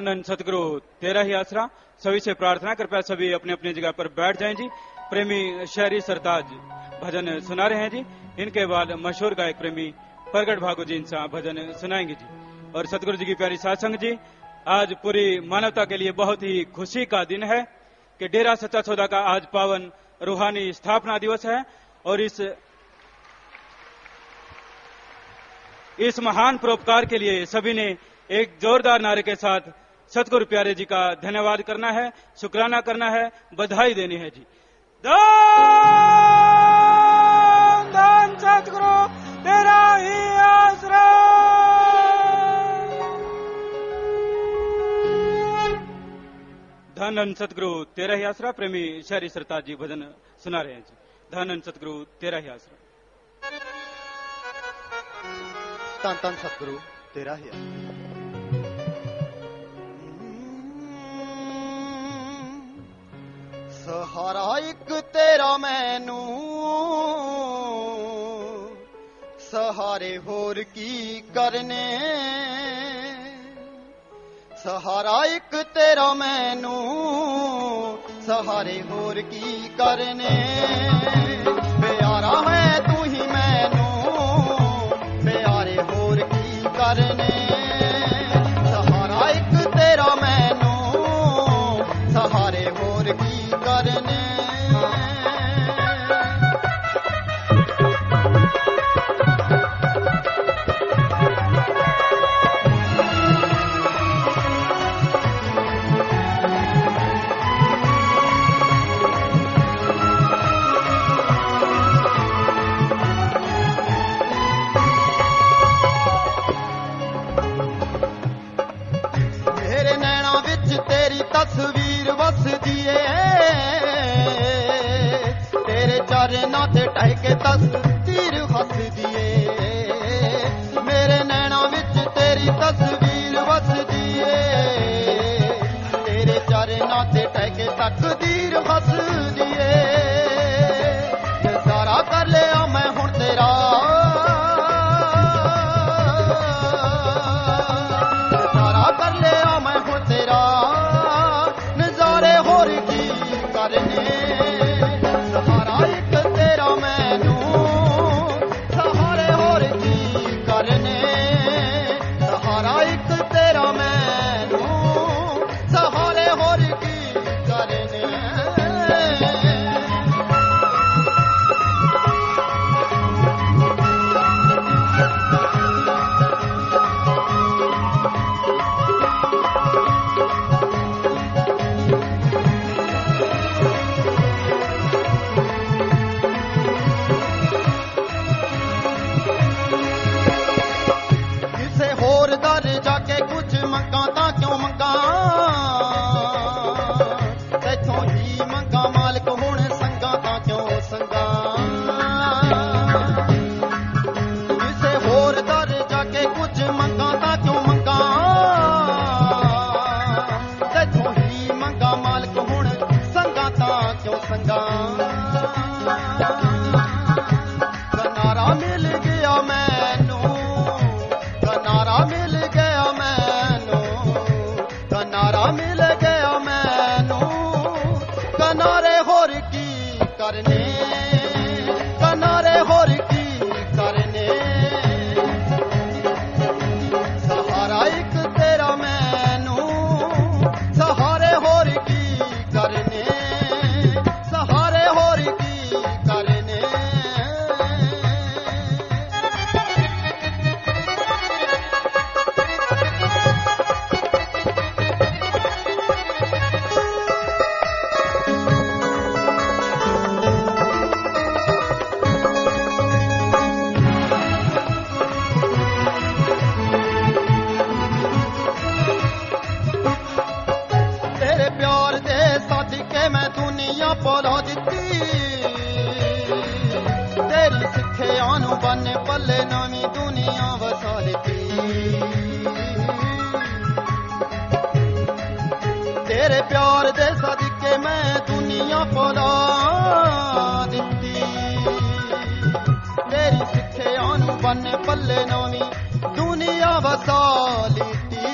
धन सतगुरु तेरा ही आसरा। सभी से प्रार्थना, कृपया सभी अपने अपनी जगह पर बैठ जाएं जी। प्रेमी शहरी सरताज भजन सुना रहे हैं जी। इनके बाद मशहूर गायक प्रेमी प्रगट भागो जी इनसा भजन सुनाएंगे जी। और सतगुरु जी की प्यारी साधसंग जी, आज पूरी मानवता के लिए बहुत ही खुशी का दिन है कि डेरा सच्चा सौदा का आज पावन रूहानी स्थापना दिवस है। और इस महान परोपकार के लिए सभी ने एक जोरदार नारे के साथ सतगुरु प्यारे जी का धन्यवाद करना है, शुक्राना करना है, बधाई देनी है जी। धन सतगुरु तेरा ही आसरा। धन सतगुरु तेरा ही आसरा। प्रेमी शहरी सरताज जी भजन सुना रहे हैं जी। धन सतगुरु तेरा ही आसरा। धन धन सतगुरु तेरा ही आसरा। सहारा एक तेरा मैनू, सहारे होर की करने। सहारा एक तेरा मैनू, सहारे होर की करने। प्यारा है तू ही मैनू, प्यारे होर की करने। सहारा एक तेरा मैनू, सहारे होर की करने। तस्वीर वसदी तेरे चरना ते ढह के तस्वीर हसदी। मेरे नैना विच तेरी तस्वीर वसदी, तेरे चरना ते ढह के तकदीर हसदी। सारा कर लिया मैं हुण तेरा, सारा कर लिया मैं हुण तेरा। सहारा एक तेरा मैनू, सहारे होर की करने। सहारा एक तेरा मैनू, सहारे होर की करने। जाके कुछ मंगा ता क्यों मंगा, तैथों ही मंगा मालिक हुण संगा ता क्यों संगा। किसे होर दर जाके कुछ मंगा ता क्यों मंगा, तैथों ही मंगा मालिक हुण संगा ता क्यों संगा। कनारा मिल गया मैनू, कनारा मिल गया मैनू, कनारा मिल गया मैनू। कनारे होर की करने, कनारे होर की करने। सहारा एक तेरा मैनू, सहारे होर की करने। सहारे होर की करने। पौधा दिती तेरी सिक्खिया नूं बन पल्ले नवीं दुनिया वसा दिती। तेरे प्यार दे सदके मैं दुनिया पौधा दिती, तेरी सिक्खिया नूं बन पल्ले नवीं दुनिया वसा लीती।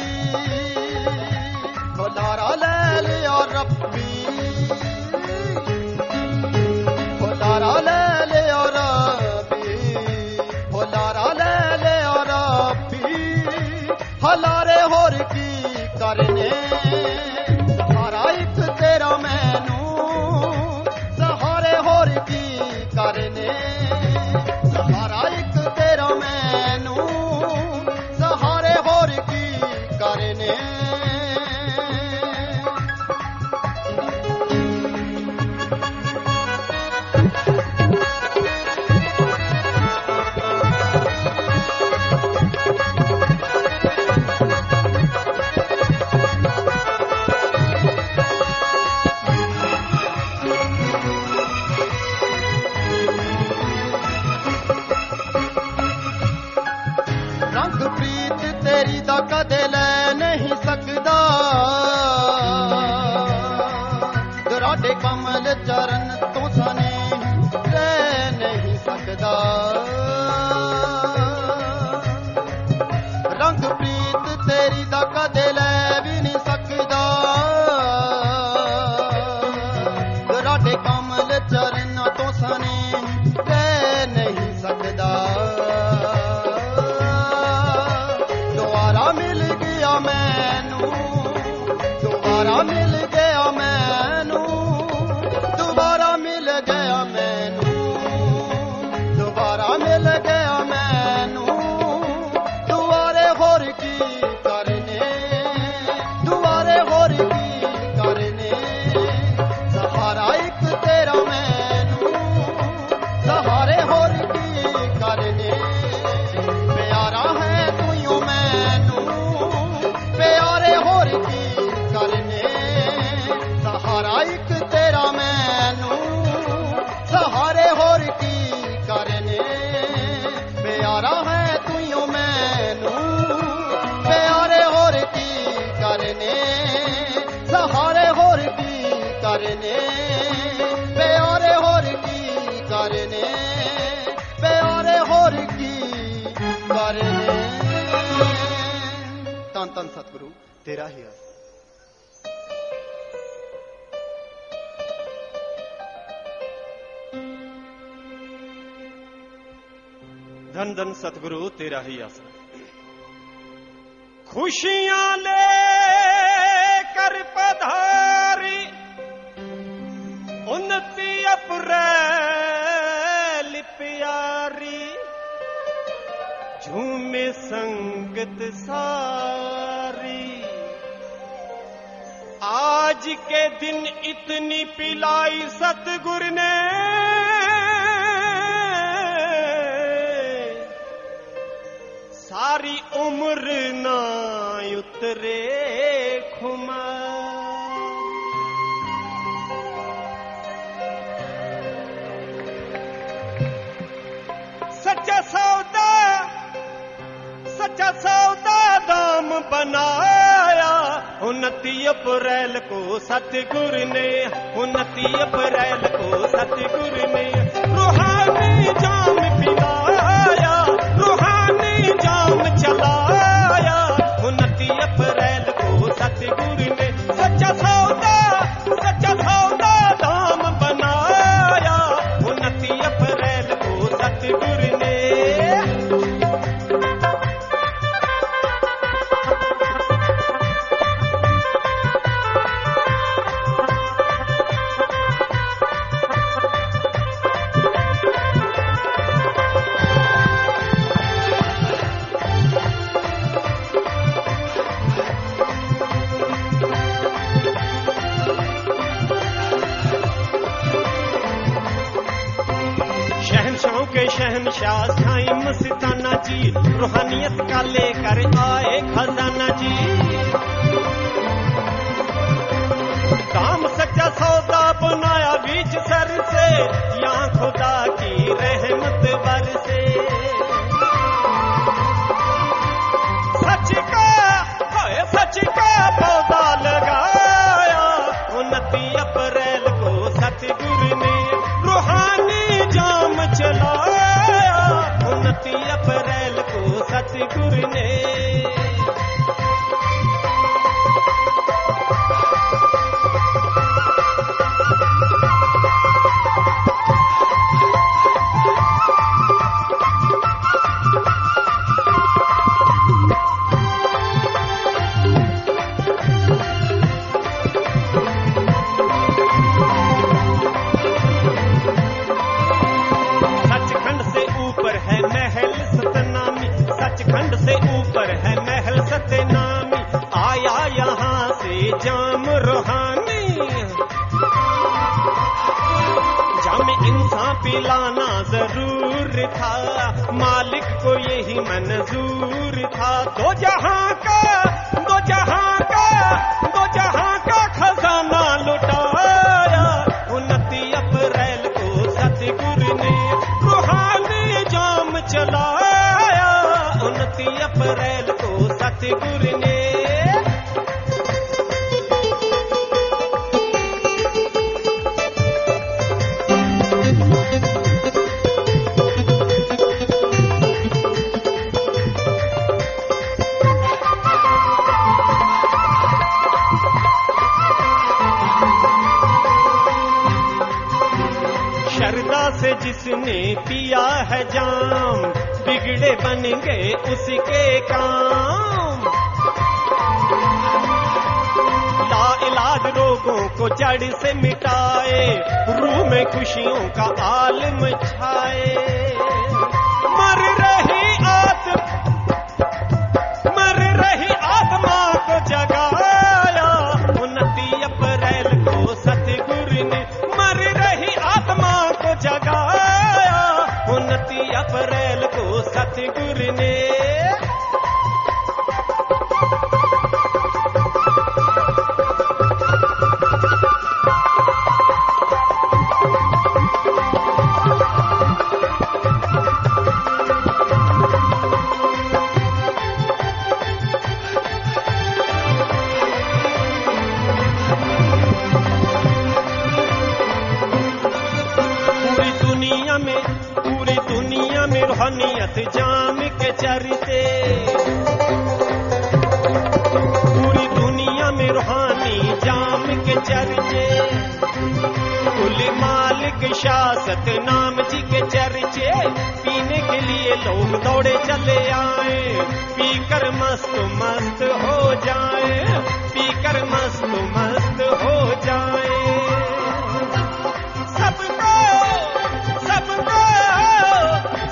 राधे कमल चरण तो सने रह नहीं सकदा रंग प्रीत तेरी दा कदे ले भी नहीं सकदा राधे कमल चरण तो सने रह नहीं सकदा दोबारा मिल गया मैनू दोबारा मिल गया मैनू दोबारा मिल गया मैनू दोबारा मिल गया मैनू दुआरे होर की करने दुआरे होर की करने सहारा एक तेरा मैनू सहारे होर की करने प्यारा है तू मैनू प्यारे होर की करने सहारा एक तेरा मैनू सहारे होर की करने प्यारा है तू मैनू प्यारे होर की करने सहारे होर की करने प्यारे होर की करने प्यारे होर की करने तन तन सतगुरु तेरा ही आस धन धन सतगुरु तेरा ही आसरा खुशियां ले कर पधारी 29 अप्रैल प्यारी झूमे संगत सारी आज के दिन इतनी पिलाई सतगुर ने सारी उम्र ना उतरे खुमार सच्चा सौदा दाम बनाया 29 अप्रैल को सतगुर ने 29 अप्रैल को सतगुर ने रूहानी जाम पिलाया रूहानी जाम चलाया 29 अप्रैल को सतगुर ने सच्चा सौदा दाम बनाया 29 अप्रैल को सतगुर ने शहनशाह साईं मस्ताना जी रूहानियत का लेकर आए खजाना जी काम सच्चा सौदा बनाया बीच सर से यहाँ खुदा की रहमत बरसे सच का पौधा लगाया 29 अप्रैल को सतगुर ने रूहानी जाम चलाया 29 अप्रैल को सतगुर ने सचखंड से ऊपर है महल सतनामी आया यहाँ से जाम रूहानी जाम इंसान पिलाना जरूर था मालिक को यही मंजूर था दो जहां का खजाना लुटाया 29 अप्रैल को सतगुर ने रूहानी जाम चलाया 29 अप्रैल को सतगुर ने से जिसने पिया है जाम, बिगड़े बन गए उसके काम। लाइलाज रोगों को जड़ से मिटाए, रूह में खुशियों का आलम छाए। मर रही आत्मा को जगाया, 29 अप्रैल को सतगुरु ने। मर रही आत्मा को जगाया, 29 अप्रैल को सतगुरु ने। रूहानियत जाम के चरते, पूरी दुनिया में रूहानी जाम के चर्चे। कुल मालिक शासत नाम जी के चर्चे, पीने के लिए लोग दौड़े चले आए। पीकर मस्त मस्त हो जाए, पीकर मस्त मस्त हो जाए।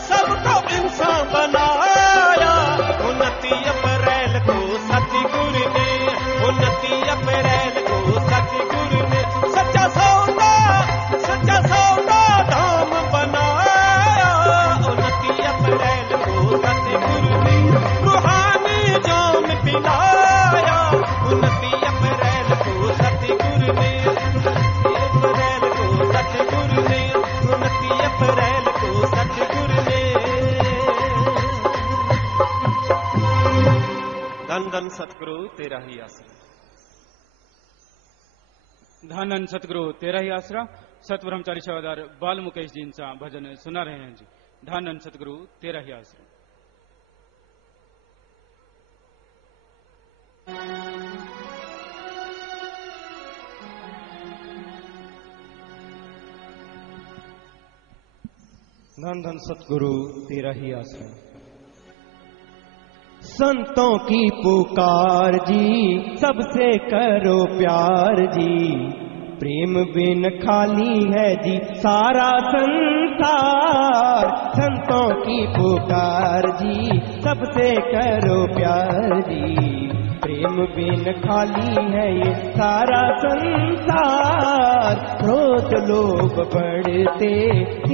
सबको इंसान बनाया, 29 अप्रैल को सतगुरु ने। 29 अप्रैल को सतगुरु ने सच्चा सौदा धाम बनाया, 29 अप्रैल को सतगुरु ने। रूहानी जाम पिलाया, 29 अप्रैल को सतगुरु ने। 29 अप्रैल को सतगुरु ने। 29 अप्रैल को सतगुरु ने। धन धन सतगुरु तेरा ही आसरा। धन धन सतगुरु तेरा ही आसरा। सतब्रह्मचारी सेवादार बाल मुकेश जींचा भजन सुना रहे हैं जी। धन धन सतगुरु तेरा ही आसरा। धन धन सतगुरु तेरा ही आसरा। संतों की पुकार जी, सबसे करो प्यार जी। प्रेम बिन खाली है जी सारा संसार। संतों की पुकार जी, सबसे करो प्यार जी। प्रेम बिन खाली है ये सारा संसार। क्रोध लोभ बढ़ते,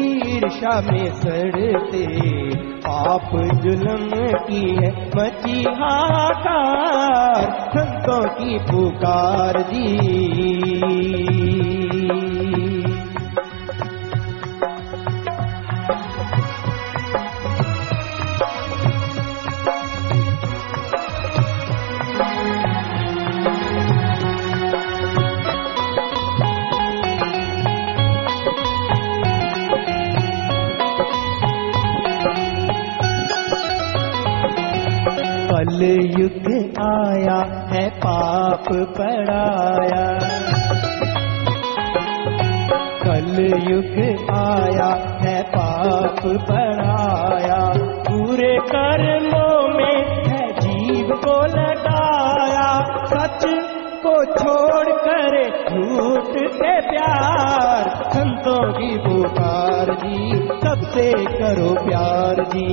ईर्ष्या में सड़ते, पाप जुल्म की है मची हाहाकार। संतों की पुकार जी। कलयुग आया है पाप पड़ाया, कलयुग आया है पाप पड़ाया। पूरे कर्मों में है जीव को लगाया। सच को छोड़ कर झूठ के प्यार। संतों की पुकार जी, सबसे करो प्यार जी।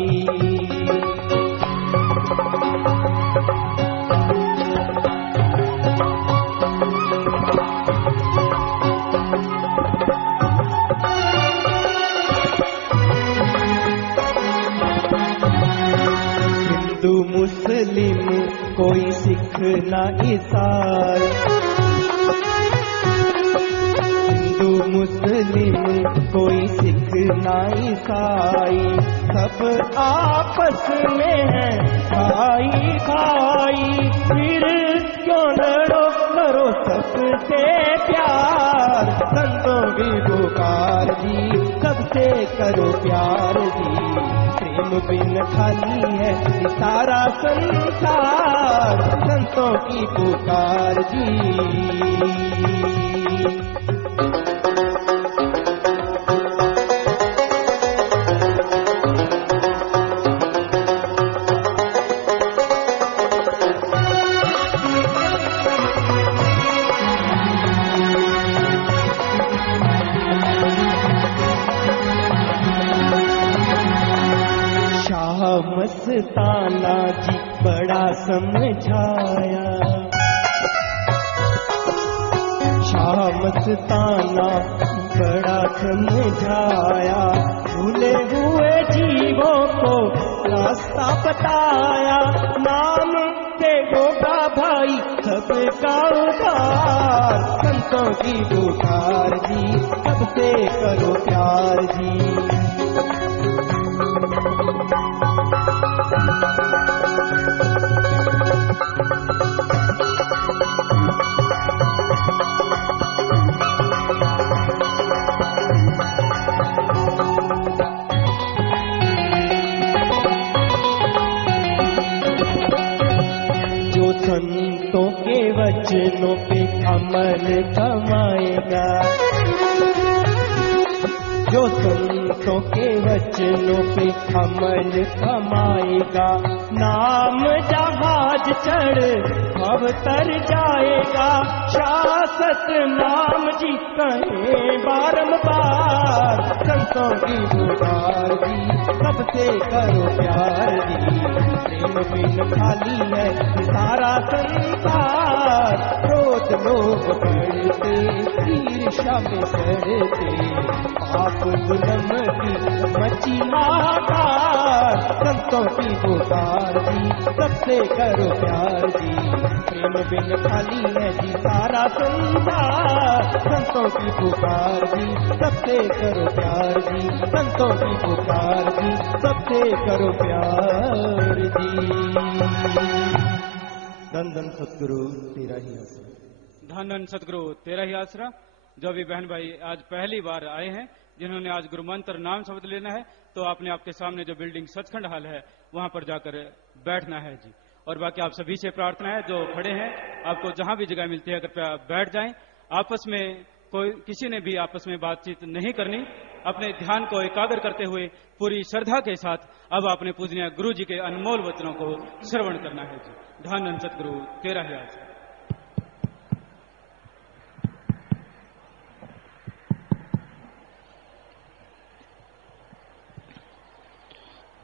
हिंदू मुस्लिम कोई सिख ना ईसाई, हिंदू मुस्लिम कोई सिख ना ईसाई। सब आपस में है भाई भाई। फिर क्यों लड़ो, करो सबसे प्यार। संतों की पुकार जी, सबसे करो प्यार जी। प्रेम बिन खाली है सारा संसार। संतों की पुकार जी। मस्ताना जी बड़ा समझाया, शाह मस्ताना बड़ा समझाया, भूले हुए जीवों को रास्ता बताया, नाम से होगा भाई सबका उद्धार, संतों की पुकार जी सबसे करो प्यार जी। जो संतों के वचनों पे अमल कमाएगा, जो संतों के वचनों पे अमल कमाएगा, नाम जहाज चढ़ अब तर जाएगा, शासत नाम जी कहे बारंबार, संतों की पुकार जी सबसे करो प्यार जी, प्रेम बिन खाली है सारा संसार, क्रोध लोग बढ़ते ईर्ष्या में सड़ते, पाप जुल्म की मची हाहाकार, संतों की पुकार जी सबसे करो प्यार जी, प्रेम बिन खाली है जी सारा संसार, संतों की पुकार जी सबसे करो प्यार जी, संतों की पुकार जी सबसे करो प्यार जी। धन धन सतगुरु तेरा ही आसरा, धन धन सतगुरु तेरा ही आसरा। जो भी बहन भाई आज पहली बार आए हैं, जिन्होंने आज गुरु मंत्र नाम शब्द लेना है, तो आपने आपके सामने जो बिल्डिंग सचखंड हाल है वहां पर जाकर बैठना है जी। और बाकी आप सभी से प्रार्थना है, जो खड़े हैं आपको जहां भी जगह मिलती है कृपया बैठ जाएं। आपस में कोई किसी ने भी आपस में बातचीत नहीं करनी, अपने ध्यान को एकाग्र करते हुए पूरी श्रद्धा के साथ अब आपने पूजनीय गुरु जी के अनमोल वचनों को श्रवण करना है जी। धन धन सतगुरु तेरा ही आसरा।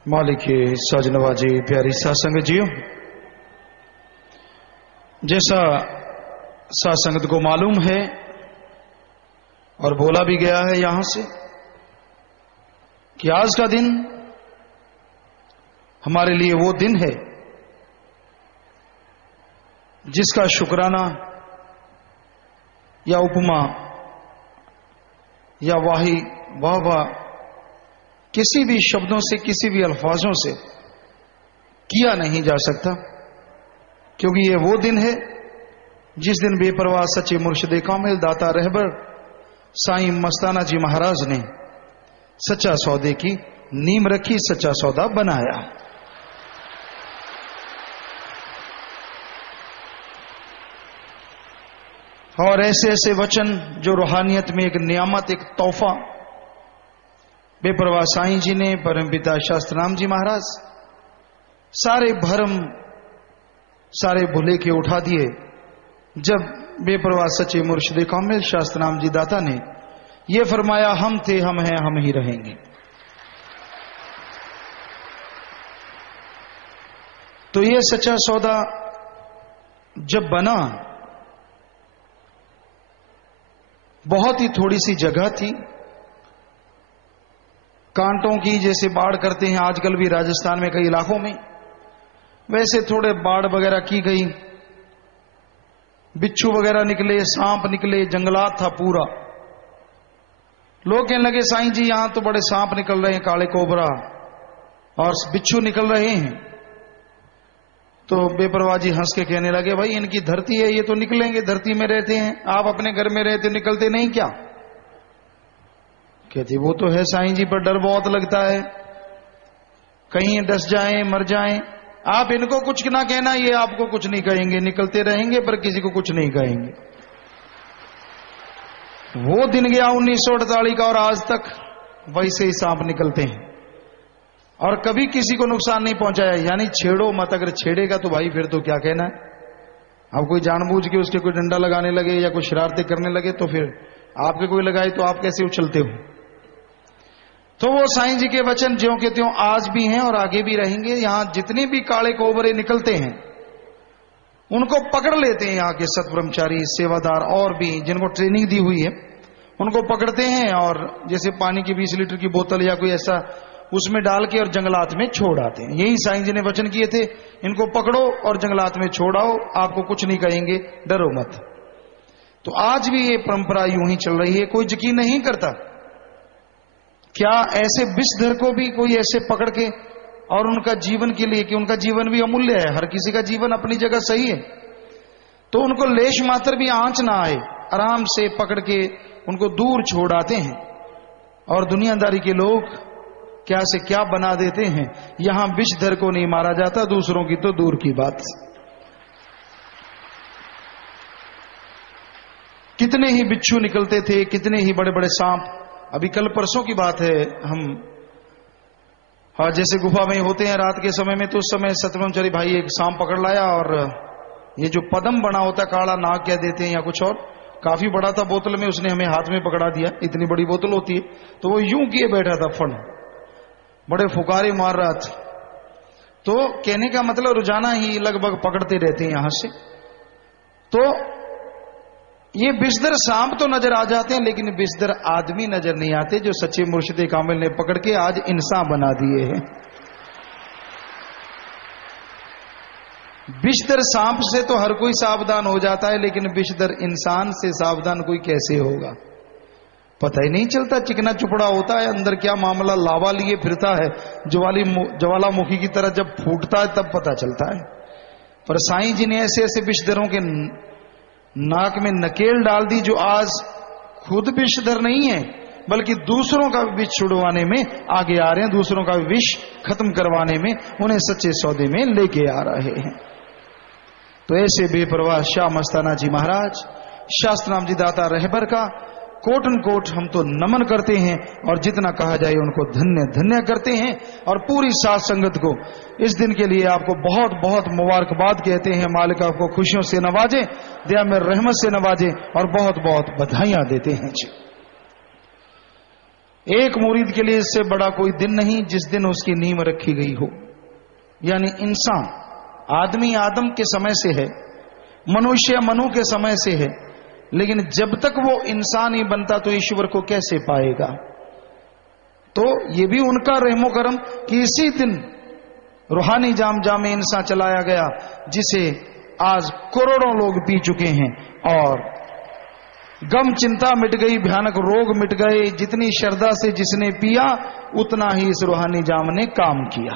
मालिक साजनवाजी प्यारी सासंगत जियो, जैसा सासंगत को मालूम है और बोला भी गया है यहां से कि आज का दिन हमारे लिए वो दिन है जिसका शुक्राना या उपमा या वाह किसी भी शब्दों से, किसी भी अल्फाजों से किया नहीं जा सकता, क्योंकि ये वो दिन है जिस दिन बेपरवाह सच्चे मुर्शिद कामिल दाता रहबर साईं मस्ताना जी महाराज ने सच्चा सौदे की नींव रखी, सच्चा सौदा बनाया। और ऐसे ऐसे वचन जो रूहानियत में एक नियामत, एक तोहफा बेपरवाह साईं जी ने, परमपिता शास्त्रनाम जी महाराज सारे भरम, सारे भुले के उठा दिए जब बेपरवाह सच्चे मुर्शिद कामिल शास्त्रनाम जी दाता ने ये फरमाया, हम थे, हम हैं, हम ही रहेंगे। तो ये सच्चा सौदा जब बना, बहुत ही थोड़ी सी जगह थी, कांटों की जैसे बाढ़ करते हैं आजकल भी राजस्थान में कई इलाकों में, वैसे थोड़े बाढ़ वगैरह की गई, बिच्छू वगैरह निकले, सांप निकले, जंगलात था पूरा। लोग कहने लगे साईं जी यहां तो बड़े सांप निकल रहे हैं, काले कोबरा और बिच्छू निकल रहे हैं। तो बेपरवाह जी हंस के कहने लगे, भाई इनकी धरती है, ये तो निकलेंगे, धरती में रहते हैं, आप अपने घर में रहते निकलते नहीं क्या? कहती वो तो है साईं जी, पर डर बहुत लगता है, कहीं डस जाएं, मर जाएं। आप इनको कुछ ना कहना, ये आपको कुछ नहीं कहेंगे, निकलते रहेंगे पर किसी को कुछ नहीं कहेंगे। वो दिन गया 1948 का और आज तक वैसे ही सांप निकलते हैं और कभी किसी को नुकसान नहीं पहुंचाया। यानी छेड़ो मत, अगर छेड़ेगा तो भाई फिर तो क्या कहना है। अब कोई जानबूझ के उसके कोई डंडा लगाने लगे या कोई शरारतें करने लगे तो फिर आपके कोई लगाए तो आप कैसे उछलते हो। तो वो साईं जी के वचन ज्यों के त्यों आज भी हैं और आगे भी रहेंगे। यहां जितने भी काले कोबरे निकलते हैं उनको पकड़ लेते हैं यहाँ के सतब्रह्मचारी, सेवादार और भी जिनको ट्रेनिंग दी हुई है उनको पकड़ते हैं और जैसे पानी की 20 लीटर की बोतल या कोई ऐसा उसमें डाल के और जंगलात में छोड़ आते हैं। यही साईं जी ने वचन किए थे, इनको पकड़ो और जंगलात में छोड़ाओ, आपको कुछ नहीं कहेंगे, डरो मत। तो आज भी ये परंपरा यूं ही चल रही है। कोई यकीन नहीं करता क्या ऐसे विषधर को भी कोई ऐसे पकड़ के और उनका जीवन के लिए, कि उनका जीवन भी अमूल्य है, हर किसी का जीवन अपनी जगह सही है, तो उनको लेश मात्र भी आंच ना आए, आराम से पकड़ के उनको दूर छोड़ आते हैं। और दुनियादारी के लोग क्या से क्या बना देते हैं। यहां विषधर को नहीं मारा जाता, दूसरों की तो दूर की बात। कितने ही बिच्छू निकलते थे, कितने ही बड़े बड़े सांप। अभी कल परसों की बात है, हम जैसे गुफा में होते हैं रात के समय में, तो उस समय सतब्रह्मचारी भाई एक सांप पकड़ लाया और ये जो पदम बना होता, काला नाग कह देते हैं या कुछ और, काफी बड़ा था बोतल में, उसने हमें हाथ में पकड़ा दिया। इतनी बड़ी बोतल होती है, तो वो यूं किए बैठा था, फण बड़े फुकारे मार रहा था। तो कहने का मतलब रोजाना ही लगभग पकड़ते रहते हैं यहां से। तो ये विषधर सांप तो नजर आ जाते हैं, लेकिन विषधर आदमी नजर नहीं आते, जो सच्चे मुर्शिद कामिल ने पकड़ के आज इंसान बना दिए हैं। विषधर सांप से तो हर कोई सावधान हो जाता है, लेकिन विषधर इंसान से सावधान कोई कैसे होगा, पता ही नहीं चलता। चिकना चुपड़ा होता है, अंदर क्या मामला, लावा लिए फिरता है, ज्वालामुखी की तरह जब फूटता है तब पता चलता है। पर साईं जी ने ऐसे ऐसे विषधरों के नाक में नकेल डाल दी, जो आज खुद विषधर नहीं है, बल्कि दूसरों का विष छुड़वाने में आगे आ रहे हैं, दूसरों का विष खत्म करवाने में उन्हें सच्चे सौदे में लेके आ रहे हैं। तो ऐसे बेपरवाह शाह मस्ताना जी महाराज, शास्त्रनाम जी दाता रहबर का कोटन कोट हम तो नमन करते हैं, और जितना कहा जाए उनको धन्य धन्य करते हैं। और पूरी साथ संगत को इस दिन के लिए आपको बहुत बहुत मुबारकबाद कहते हैं। मालिक आपको खुशियों से नवाजे, दया में रहमत से नवाजे, और बहुत बहुत बधाइयां देते हैं जी। एक मुरीद के लिए इससे बड़ा कोई दिन नहीं जिस दिन उसकी नींव रखी गई हो। यानी इंसान, आदमी आदम के समय से है, मनुष्य मनु के समय से है, लेकिन जब तक वो इंसान ही बनता तो ईश्वर को कैसे पाएगा। तो ये भी उनका रहमो करम कि इसी दिन रूहानी जाम जामे इंसान चलाया गया, जिसे आज करोड़ों लोग पी चुके हैं, और गम चिंता मिट गई, भयानक रोग मिट गए। जितनी श्रद्धा से जिसने पिया, उतना ही इस रूहानी जाम ने काम किया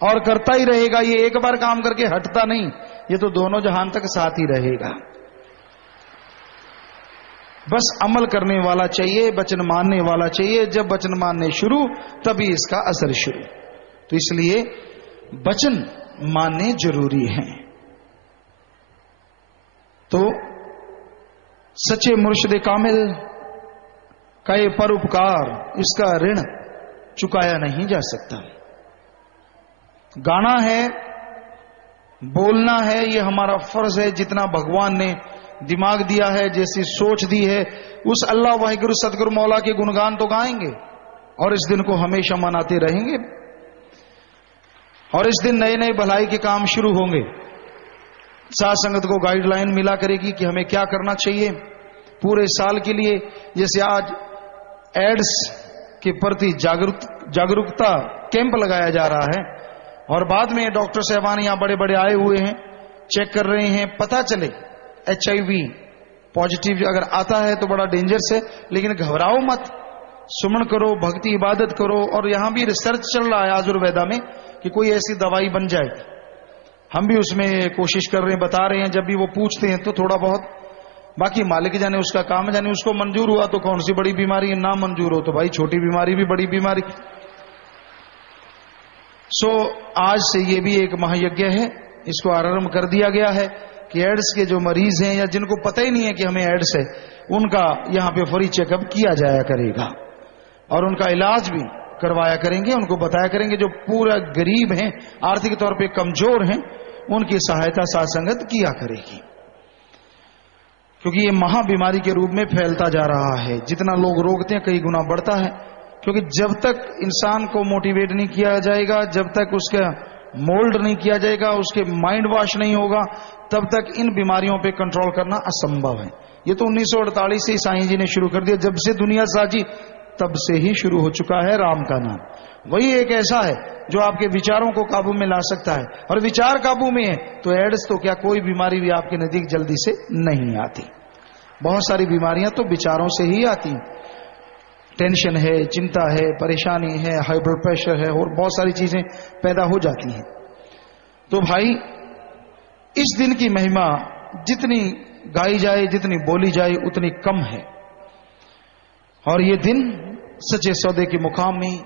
और करता ही रहेगा। ये एक बार काम करके हटता नहीं, ये तो दोनों जहान तक साथ ही रहेगा। बस अमल करने वाला चाहिए, वचन मानने वाला चाहिए। जब वचन मानने शुरू, तभी इसका असर शुरू। तो इसलिए वचन मानने जरूरी है। तो सच्चे मुर्शिद कामिल का ये परोपकार, इसका ऋण चुकाया नहीं जा सकता। गाना है, बोलना है, ये हमारा फर्ज है। जितना भगवान ने दिमाग दिया है, जैसी सोच दी है, उस अल्लाह वाहिगुरु सतगुरु मौला के गुणगान तो गाएंगे, और इस दिन को हमेशा मनाते रहेंगे। और इस दिन नए नए भलाई के काम शुरू होंगे। साथ संगत को गाइडलाइन मिला करेगी कि हमें क्या करना चाहिए पूरे साल के लिए। जैसे आज एड्स के प्रति जागरूकता कैंप लगाया जा रहा है, और बाद में डॉक्टर साहबान यहां बड़े बड़े आए हुए हैं, चेक कर रहे हैं, पता चले HIV पॉजिटिव अगर आता है तो बड़ा डेंजरस है। लेकिन घबराओ मत, सुमन करो, भक्ति इबादत करो। और यहां भी रिसर्च चल रहा है आयुर्वेदा में कि कोई ऐसी दवाई बन जाए। हम भी उसमें कोशिश कर रहे हैं, बता रहे हैं। जब भी वो पूछते हैं तो थोड़ा बहुत, बाकी मालिक जाने उसका काम, जाने उसको मंजूर हुआ तो कौन सी बड़ी बीमारी है, ना मंजूर हो तो भाई छोटी बीमारी भी बड़ी बीमारी। आज से ये भी एक महायज्ञ है, इसको आरंभ कर दिया गया है कि एड्स के जो मरीज हैं या जिनको पता ही नहीं है कि हमें एड्स है, उनका यहां पे फ्री चेकअप किया जाया करेगा, और उनका इलाज भी करवाया करेंगे, उनको बताया करेंगे। जो पूरा गरीब हैं, आर्थिक तौर पे कमजोर हैं, उनकी सहायता साथ संगत किया करेगी। क्योंकि ये महाबीमारी के रूप में फैलता जा रहा है। जितना लोग रोकते हैं कई गुना बढ़ता है। क्योंकि जब तक इंसान को मोटिवेट नहीं किया जाएगा, जब तक उसका मोल्ड नहीं किया जाएगा, उसके माइंड वॉश नहीं होगा, तब तक इन बीमारियों पे कंट्रोल करना असंभव है। ये तो 1948 से साईं जी ने शुरू कर दिया। जब से दुनिया साजी तब से ही शुरू हो चुका है राम का नाम। वही एक ऐसा है जो आपके विचारों को काबू में ला सकता है, और विचार काबू में है तो एड्स तो क्या कोई बीमारी भी आपके नजदीक जल्दी से नहीं आती। बहुत सारी बीमारियां तो विचारों से ही आती हैं। टेंशन है, चिंता है, परेशानी है, हाई ब्लड प्रेशर है, और बहुत सारी चीजें पैदा हो जाती हैं। तो भाई इस दिन की महिमा जितनी गाई जाए, जितनी बोली जाए, उतनी कम है। और ये दिन सच्चे सौदे के मुकाम में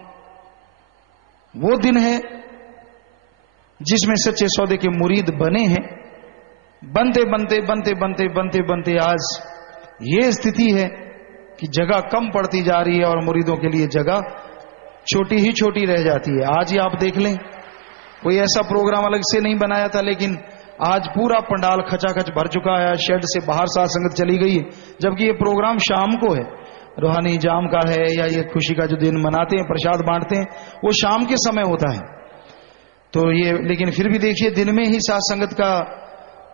वो दिन है जिसमें सच्चे सौदे के मुरीद बने हैं। बनते बनते बनते बनते बनते बनते आज ये स्थिति है कि जगह कम पड़ती जा रही है और मुरीदों के लिए जगह छोटी ही छोटी रह जाती है। आज ही आप देख लें, कोई ऐसा प्रोग्राम अलग से नहीं बनाया था, लेकिन आज पूरा पंडाल खचाखच भर चुका है। शेड से बाहर साथ संगत चली गई है, जबकि ये प्रोग्राम शाम को है, रूहानी जाम का है, या ये खुशी का जो दिन मनाते हैं, प्रसाद बांटते हैं, वो शाम के समय होता है। तो ये, लेकिन फिर भी देखिए दिन में ही साथ संगत का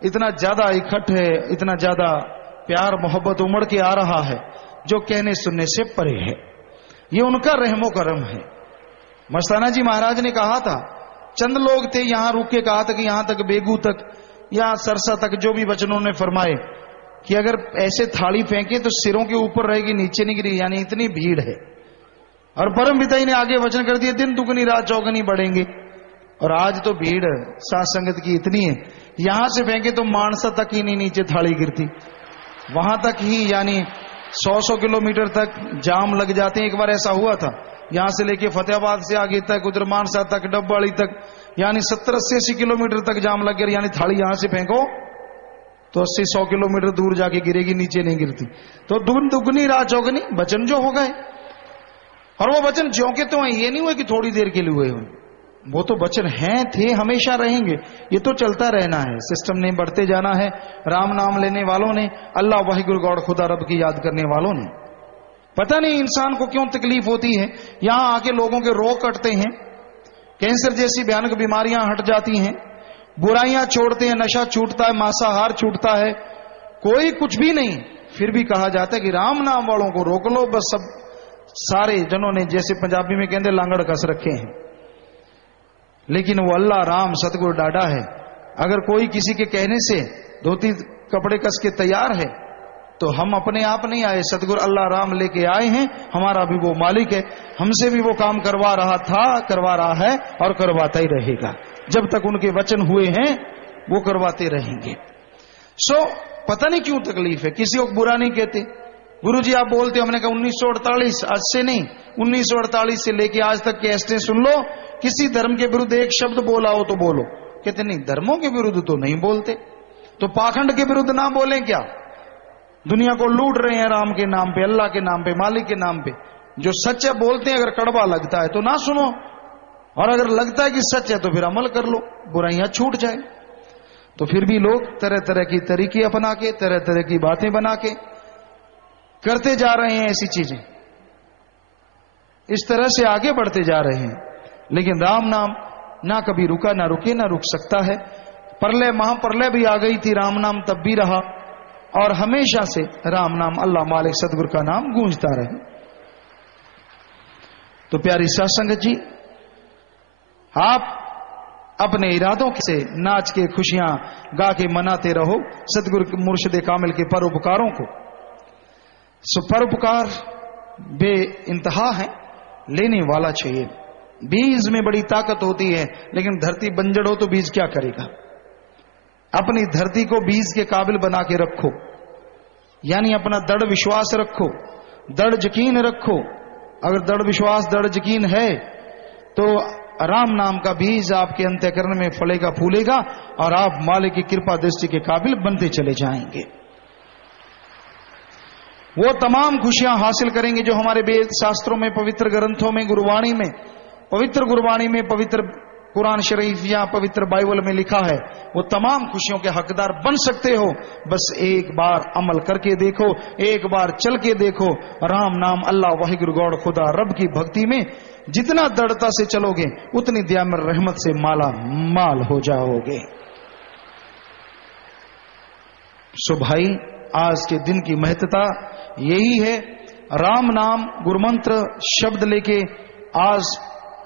इतना ज्यादा इकट्ठ है, इतना ज्यादा प्यार मोहब्बत उमड़ के आ रहा है जो कहने सुनने से परे है। ये उनका रहमो करम है। मस्ताना जी महाराज ने कहा था, चंद लोग थे यहां रुक के कहा था कि यहां तक बेगू तक या सरसा तक, जो भी वचन उन्होंने फरमाए कि अगर ऐसे थाली फेंके तो सिरों के ऊपर रहेगी, नीचे नहीं गिरी, यानी इतनी भीड़ है। और परम पिता ने आगे वचन कर दिए, दिन दुगनी रात चौगनी बढ़ेंगे। और आज तो भीड़ साथ संगत की इतनी है, यहां से फेंके तो मानसा तक ही नहीं नीचे थाली गिरती, वहां तक ही, यानी 100 किलोमीटर तक जाम लग जाते हैं। एक बार ऐसा हुआ था, यहां से लेके फतेहाबाद से आगे तक, उधर मानसा तक, डब्बाड़ी तक, यानी 70-80 किलोमीटर तक जाम लग गया। यानी थाली यहां से फेंको तो 80-100 किलोमीटर दूर जाके गिरेगी, नीचे नहीं गिरती। तो दुगनी रात चौगनी वचन जो हो गए, और वो वचन ज्यों के तो ये नहीं हुए कि थोड़ी देर के लिए हुए हो, वो तो वचन हैं, थे, हमेशा रहेंगे। ये तो चलता रहना है, सिस्टम ने बढ़ते जाना है। राम नाम लेने वालों ने, अल्लाह वाहिगुरु गौड़ खुदा रब की याद करने वालों ने, पता नहीं इंसान को क्यों तकलीफ होती है। यहां आके लोगों के रोग कटते हैं, कैंसर जैसी भयानक बीमारियां हट जाती हैं, बुराइयां छोड़ते हैं, नशा छूटता है, मांसाहार छूटता है, कोई कुछ भी नहीं। फिर भी कहा जाता है कि राम नाम वालों को रोक लो। बस सब सारे जनों ने, जैसे पंजाबी में कहते, लांगड़ कस रखे हैं। लेकिन वो अल्लाह राम सतगुरु डाडा है। अगर कोई किसी के कहने से धोती कपड़े कस के तैयार है तो हम अपने आप नहीं आए, सतगुरु अल्लाह राम लेके आए हैं। हमारा भी वो मालिक है, हमसे भी वो काम करवा रहा था, करवा रहा है और करवाता ही रहेगा। जब तक उनके वचन हुए हैं वो करवाते रहेंगे। पता नहीं क्यों तकलीफ है, किसी को बुरा नहीं कहते। गुरुजी आप बोलते हो, हमने कहा 1948, आज से नहीं, 1948 से लेके आज तक के ऐसे सुन लो, किसी धर्म के विरुद्ध एक शब्द बोला हो तो बोलो। कहते नहीं, धर्मों के विरुद्ध तो नहीं बोलते, तो पाखंड के विरुद्ध ना बोलें क्या? दुनिया को लूट रहे हैं राम के नाम पे, अल्लाह के नाम पे, मालिक के नाम पे। जो सच है बोलते हैं, अगर कड़वा लगता है तो ना सुनो, और अगर लगता है कि सच है तो फिर अमल कर लो, बुराइयां छूट जाए। तो फिर भी लोग तरह तरह की तरीके अपना के, तरह तरह की बातें बना के करते जा रहे हैं ऐसी चीजें, इस तरह से आगे बढ़ते जा रहे हैं। लेकिन राम नाम ना कभी रुका, ना रुके, ना रुक सकता है। प्रलय महाप्रलय भी आ गई थी, राम नाम तब भी रहा, और हमेशा से राम नाम, अल्लाह मालिक सतगुरु का नाम गूंजता रहे। तो प्यारी सत्संगत जी, आप अपने इरादों से नाच के, खुशियां गा के मनाते रहो सतगुरु मुर्शिद कामिल के परोपकारों को। परोपकार बे इंतहा है, लेने वाला चाहिए। बीज में बड़ी ताकत होती है, लेकिन धरती बंजर हो तो बीज क्या करेगा? अपनी धरती को बीज के काबिल बना के रखो, यानी अपना दृढ़ विश्वास रखो, दृढ़ यकीन रखो। अगर दृढ़ विश्वास, दृढ़ यकीन है तो राम नाम का बीज आपके अंतःकरण में फलेगा, फूलेगा, और आप मालिक की कृपा दृष्टि के काबिल बनते चले जाएंगे। वो तमाम खुशियां हासिल करेंगे जो हमारे वेद शास्त्रों में, पवित्र ग्रंथों में, गुरुवाणी में, पवित्र गुरुवाणी में, पवित्र कुरान शरीफ या पवित्र बाइबल में लिखा है, वो तमाम खुशियों के हकदार बन सकते हो। बस एक बार अमल करके देखो, एक बार चल के देखो। राम नाम अल्लाह वाहिगुरु गौड़ खुदा रब की भक्ति में जितना दृढ़ता से चलोगे उतनी दयामर रहमत से माला माल हो जाओगे। सो भाई, आज के दिन की महत्ता यही है। राम नाम गुरुमंत्र शब्द लेके आज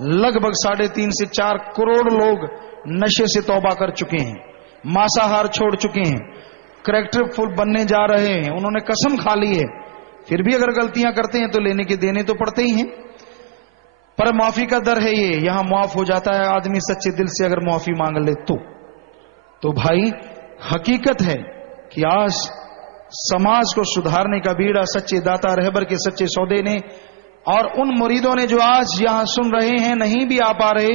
लगभग 3.5 से 4 करोड़ लोग नशे से तौबा कर चुके हैं, मांसाहार छोड़ चुके हैं, कैरेक्टर फुल बनने जा रहे हैं। उन्होंने कसम खा ली है, फिर भी अगर गलतियां करते हैं तो लेने के देने तो पड़ते ही हैं। पर माफी का दर है ये, यहां माफ हो जाता है आदमी सच्चे दिल से अगर माफी मांग ले तो भाई हकीकत है कि आज समाज को सुधारने का बीड़ा सच्चे दाता रहबर के सच्चे सौदे ने और उन मुरीदों ने जो आज यहां सुन रहे हैं, नहीं भी आ पा रहे,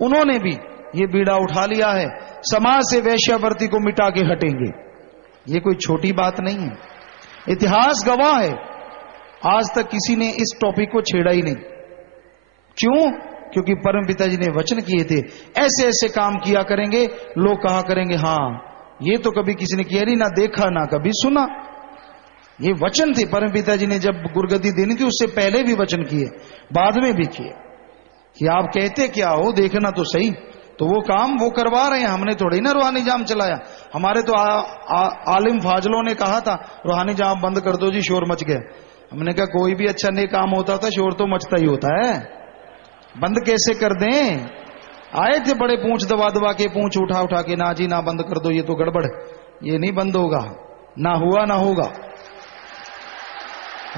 उन्होंने भी ये बीड़ा उठा लिया है। समाज से वेश्यावृत्ति को मिटा के हटेंगे, ये कोई छोटी बात नहीं है। इतिहास गवाह है, आज तक किसी ने इस टॉपिक को छेड़ा ही नहीं। क्यों? क्योंकि परम पिता जी ने वचन किए थे, ऐसे ऐसे काम किया करेंगे, लोग कहा करेंगे हाँ ये तो कभी किसी ने किया नहीं, ना देखा ना कभी सुना। ये वचन थे, परम पिता जी ने जब गुरगद्दी देनी थी उससे पहले भी वचन किए, बाद में भी किए कि आप कहते क्या हो, देखना तो सही। तो वो काम वो करवा रहे हैं, हमने थोड़ी ना रूहानी जाम चलाया। हमारे तो आलिम फाजलों ने कहा था रूहानी जाम बंद कर दो जी, शोर मच गया। हमने कहा कोई भी अच्छा नेक काम होता था शोर तो मचता ही होता है, बंद कैसे कर दें। आए थे बड़े पूंछ दबा दबा के, पूंछ उठा उठा के, ना जी ना बंद कर दो, ये तो गड़बड़, ये नहीं बंद होगा, ना हुआ ना होगा।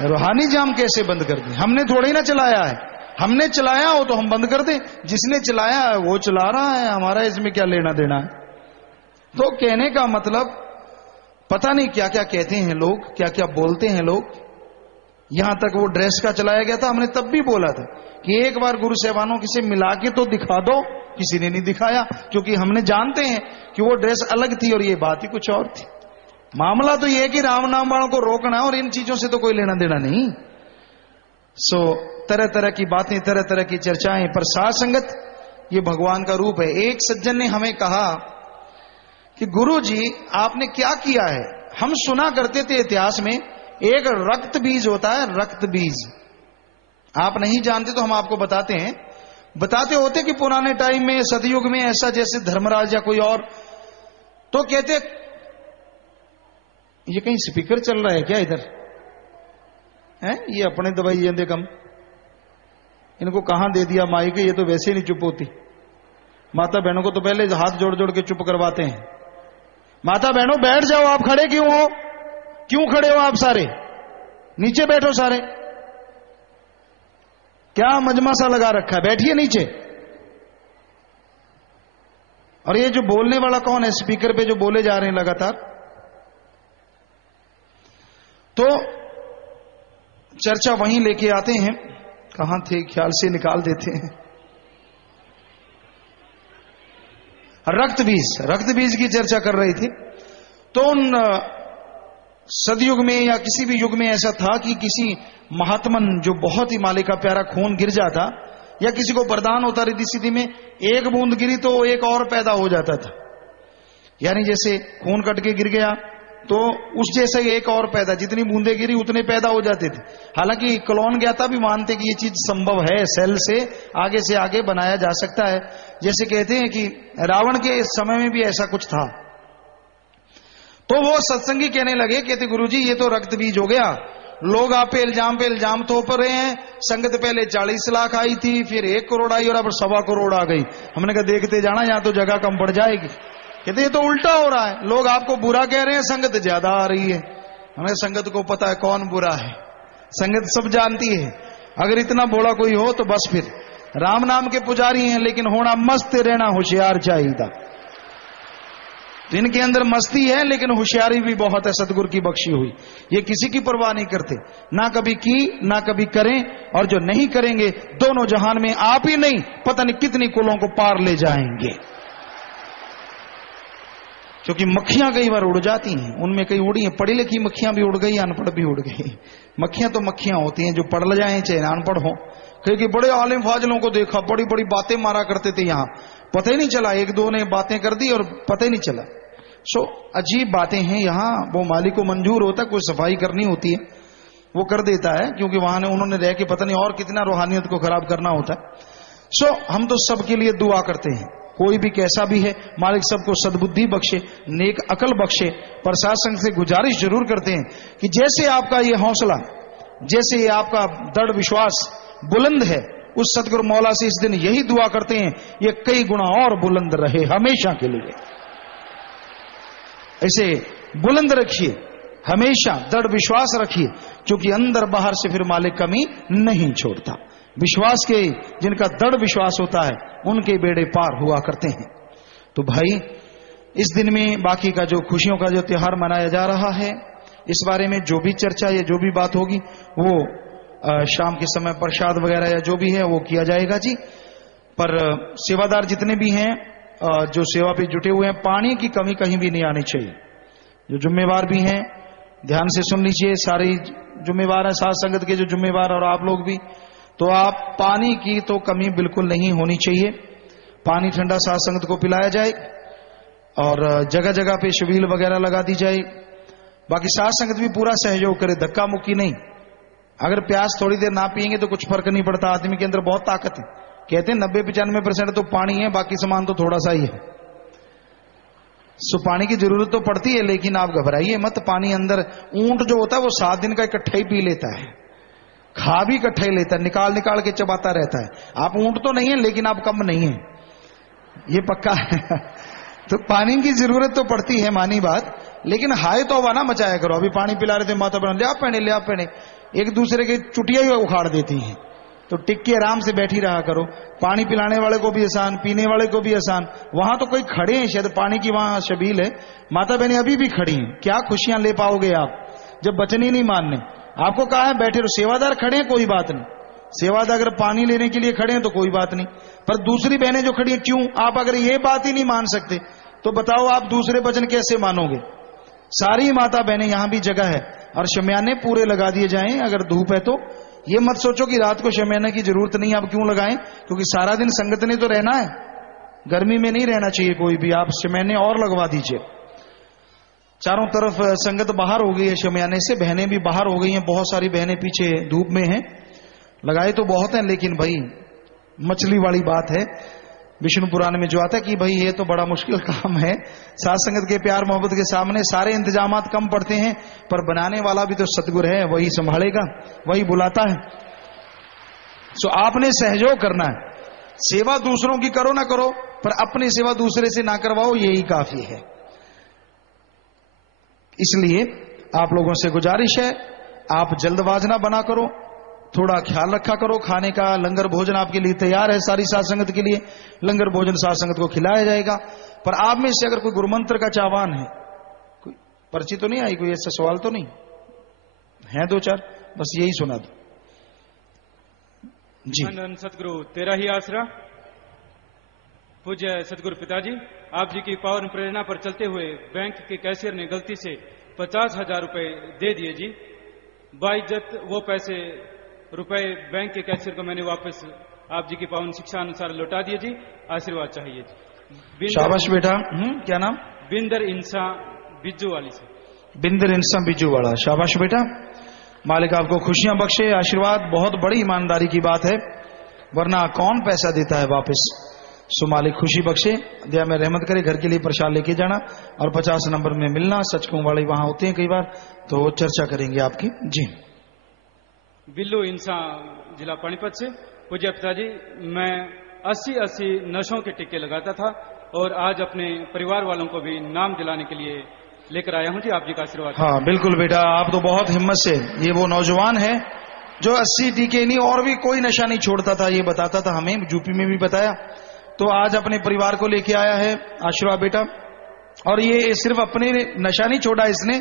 रूहानी जाम कैसे बंद कर दें? हमने थोड़ी ना चलाया है, हमने चलाया हो तो हम बंद कर दें, जिसने चलाया है वो चला रहा है, हमारा इसमें क्या लेना देना है। तो कहने का मतलब पता नहीं क्या क्या कहते हैं लोग, क्या क्या बोलते हैं लोग। यहां तक वो ड्रेस का चलाया गया था, हमने तब भी बोला था कि एक बार गुरु साहबानों से मिला के तो दिखा दो, किसी ने नहीं दिखाया, क्योंकि हमने जानते हैं कि वो ड्रेस अलग थी और ये बात ही कुछ और थी। मामला तो ये है कि राम नाम वालों को रोकना और इन चीजों से तो कोई लेना देना नहीं। सो तरह तरह की बातें, तरह तरह की चर्चाएं, पर साथ संगत ये भगवान का रूप है। एक सज्जन ने हमें कहा कि गुरु जी आपने क्या किया है, हम सुना करते थे इतिहास में एक रक्त बीज होता है, रक्त बीज आप नहीं जानते तो हम आपको बताते हैं। बताते होते कि पुराने टाइम में सतयुग में ऐसा, जैसे धर्मराज या कोई और, तो कहते ये कहीं स्पीकर चल रहा है क्या इधर है, ये अपने दवाई ये कम, इनको कहां दे दिया माइक, ये तो वैसे नहीं चुप होती। माता बहनों को तो पहले हाथ जोड़ जोड़ के चुप करवाते हैं। माता बहनों बैठ जाओ, आप खड़े क्यों हो, क्यों खड़े हो आप सारे, नीचे बैठो सारे, क्या मजमा सा लगा रखा है, बैठिए नीचे। और ये जो बोलने वाला कौन है, स्पीकर पे जो बोले जा रहे हैं लगातार। तो चर्चा वहीं लेके आते हैं, कहां थे ख्याल से निकाल देते हैं। रक्त बीज की चर्चा कर रही थी। तो उन सदयुग में या किसी भी युग में ऐसा था कि किसी महात्मन जो बहुत ही मालिक का प्यारा खून गिर जाता, या किसी को वरदान होता रिद्धि सिद्धि में, एक बूंद गिरी तो एक और पैदा हो जाता था। यानी जैसे खून कट के गिर गया तो उस जैसा ही एक और पैदा, जितनी बूंदे गिरी उतने पैदा हो जाते थे। हालांकि कलौन ज्ञाता भी मानते कि ये चीज संभव है, सेल से आगे बनाया जा सकता है। जैसे कहते हैं कि रावण के समय में भी ऐसा कुछ था। तो वो सत्संगी कहने लगे, कहते गुरुजी ये तो रक्त बीज हो गया, लोग आप पे इल्जाम थोप रहे हैं। संगत पहले 40 लाख आई थी, फिर 1 करोड़ आई और अब 1.25 करोड़ आ गई। हमने कहा देखते जाना, यहां तो जगह कम पड़ जाएगी। कहते ये तो उल्टा हो रहा है, लोग आपको बुरा कह रहे हैं, संगत ज्यादा आ रही है। हमें संगत को पता है कौन बुरा है, संगत सब जानती है। अगर इतना बोला कोई हो तो बस फिर राम नाम के पुजारी हैं, लेकिन होना मस्त रहना होशियार चाहिए। तो इनके अंदर मस्ती है लेकिन होशियारी भी बहुत है, सतगुरु की बख्शी हुई। ये किसी की परवाह नहीं करते, ना कभी की ना कभी करें, और जो नहीं करेंगे दोनों जहान में आप ही नहीं पता नहीं कितनी कुलों को पार ले जाएंगे। क्योंकि मक्खियां कई बार उड़ जाती हैं, उनमें कई उड़ी हैं, पढ़ी लिखी मक्खियां भी उड़ गई, अनपढ़ भी उड़ गई। मक्खियां तो मक्खियां होती हैं, जो पढ़ जाए चाहे अनपढ़ हो, क्योंकि बड़े आलिम फाजिलों को देखा, बड़ी बड़ी बातें मारा करते थे, यहाँ पता ही नहीं चला, एक दो ने बातें कर दी और पता ही नहीं चला। सो अजीब बातें हैं यहाँ। वो मालिक को मंजूर होता है, कोई सफाई करनी होती है वो कर देता है, क्योंकि वहां ने उन्होंने रह के पता नहीं और कितना रूहानियत को खराब करना होता है। सो हम तो सबके लिए दुआ करते हैं, कोई भी कैसा भी है, मालिक सबको सद्बुद्धि बख्शे, नेक अकल बख्शे। प्रशासन से गुजारिश जरूर करते हैं कि जैसे आपका ये हौसला, जैसे ये आपका दृढ़ विश्वास बुलंद है, उस सतगुरु मौला से इस दिन यही दुआ करते हैं ये कई गुना और बुलंद रहे हमेशा के लिए। ऐसे बुलंद रखिए, हमेशा दृढ़ विश्वास रखिए, क्योंकि अंदर बाहर से फिर मालिक कमी नहीं छोड़ता। विश्वास के, जिनका दृढ़ विश्वास होता है उनके बेड़े पार हुआ करते हैं। तो भाई इस दिन में बाकी का जो खुशियों का जो त्योहार मनाया जा रहा है, इस बारे में जो भी चर्चा या जो भी बात होगी वो शाम के समय प्रसाद वगैरह या जो भी है वो किया जाएगा जी। पर सेवादार जितने भी हैं जो सेवा पे जुटे हुए हैं, पानी की कमी कहीं भी नहीं आनी चाहिए। जो जिम्मेवार भी हैं ध्यान से सुन लीजिए, सारे जिम्मेवार हैं, साथ संगत के जो जिम्मेवार और आप लोग भी, तो आप पानी की तो कमी बिल्कुल नहीं होनी चाहिए। पानी ठंडा साथ संगत को पिलाया जाए और जगह जगह पे शबील वगैरह लगा दी जाए। बाकी साथ संगत भी पूरा सहयोग करे, धक्का मुक्की नहीं। अगर प्यास थोड़ी देर ना पिएंगे तो कुछ फर्क नहीं पड़ता, आदमी के अंदर बहुत ताकत है। कहते हैं 90-95% तो पानी है, बाकी सामान तो थोड़ा सा ही है। सो पानी की जरूरत तो पड़ती है, लेकिन आप घबराइए मत। पानी अंदर, ऊंट जो होता है वो 7 दिन का इकट्ठा ही पी लेता है, खा भी इकट्ठा ही लेता है, निकाल निकाल के चबाता रहता है। आप ऊंट तो नहीं है, लेकिन आप कम नहीं है, ये पक्का है। तो पानी की जरूरत तो पड़ती है, मानी बात, लेकिन हाय तो ना मचाया करो। अभी पानी पिला रहे थे माता बहन, ले आप पहने, एक दूसरे की चुटिया ही उखाड़ देती हैं। तो टिक के आराम से बैठी रहा करो। पानी पिलाने वाले को भी आसान, पीने वाले को भी आसान। वहां तो कोई खड़े हैं, शायद पानी की वहां शबील है, माता बहने अभी भी खड़ी हैं। क्या खुशियां ले पाओगे आप जब वचन ही नहीं मानने। आपको कहा है बैठे रहो, सेवादार खड़े हैं कोई बात नहीं, सेवादार अगर पानी लेने के लिए खड़े हैं तो कोई बात नहीं, पर दूसरी बहनें जो खड़ी हैं क्यों? आप अगर ये बात ही नहीं मान सकते तो बताओ आप दूसरे वचन कैसे मानोगे। सारी माता बहनें, यहां भी जगह है और शम्याने पूरे लगा दिए जाएं। अगर धूप है तो ये मत सोचो कि रात को शम्याने की जरूरत नहीं, आप क्यों लगाएं, क्योंकि सारा दिन संगत ने तो रहना है, गर्मी में नहीं रहना चाहिए कोई भी। आप शम्याने और लगवा दीजिए। चारों तरफ संगत बाहर हो गई है शम्याने से, बहनें भी बाहर हो गई हैं, बहुत सारी बहनें पीछे धूप में हैं। लगाए तो बहुत हैं, लेकिन भाई मछली वाली बात है। विष्णु पुराण में जो आता है कि भाई ये तो बड़ा मुश्किल काम है, साथ संगत के प्यार मोहब्बत के सामने सारे इंतजामात कम पड़ते हैं, पर बनाने वाला भी तो सतगुर है, वही संभालेगा, वही बुलाता है। सो आपने सहयोग करना है। सेवा दूसरों की करो ना करो, पर अपनी सेवा दूसरे से ना करवाओ, यही काफी है। इसलिए आप लोगों से गुजारिश है, आप जल्दबाज ना बना करो, थोड़ा ख्याल रखा करो। खाने का लंगर भोजन आपके लिए तैयार है, सारी साथ संगत के लिए लंगर भोजन साथ संगत को खिलाया जाएगा। पर आप में से अगर कोई गुरुमंत्र का चाहवान है, कोई पर्ची तो नहीं आई, कोई ऐसा सवाल तो नहीं है? 2-4 बस यही सुना दो जी। सतगुरु तेरा ही आसरा। पूज्य सतगुरु पिताजी, आप जी की पावन प्रेरणा पर चलते हुए बैंक के कैशियर ने गलती से 50,000 रुपए दे दिए जी। बाइज्जत वो रुपए बैंक के कैशियर को मैंने वापस आप जी की पावन शिक्षा अनुसार लौटा दिए जी। आशीर्वाद चाहिए जी। शाबाश बेटा। क्या नाम? बिंदर इंसा बिज्जू वाली से। बिंदर इंसा बिज्जू वाला, शाबाश बेटा। मालिक आपको खुशियां बख्शे, आशीर्वाद। बहुत बड़ी ईमानदारी की बात है, वरना कौन पैसा देता है वापस। सो मालिक खुशी बख्शे, दया में रहमत करे। घर के लिए प्रसाद लेके जाना और 50 नंबर में मिलना। सचकों वाले वहां होते हैं कई बार, तो चर्चा करेंगे आपकी जी। बिल्लू इंसा, जिला पानीपत से। पूज्य पिताजी, मैं 80 नशों के टिक्के लगाता था और आज अपने परिवार वालों को भी नाम दिलाने के लिए लेकर आया हूं जी। आप जी का आशीर्वाद। हाँ बिल्कुल बेटा, आप तो बहुत हिम्मत से, ये वो नौजवान है जो 80 टीके नहीं और भी कोई नशा नहीं छोड़ता था, ये बताता था हमें, यूपी में भी बताया। तो आज अपने परिवार को लेके आया है। आशीर्वाद बेटा। और ये सिर्फ अपने नशा नहीं छोड़ा इसने,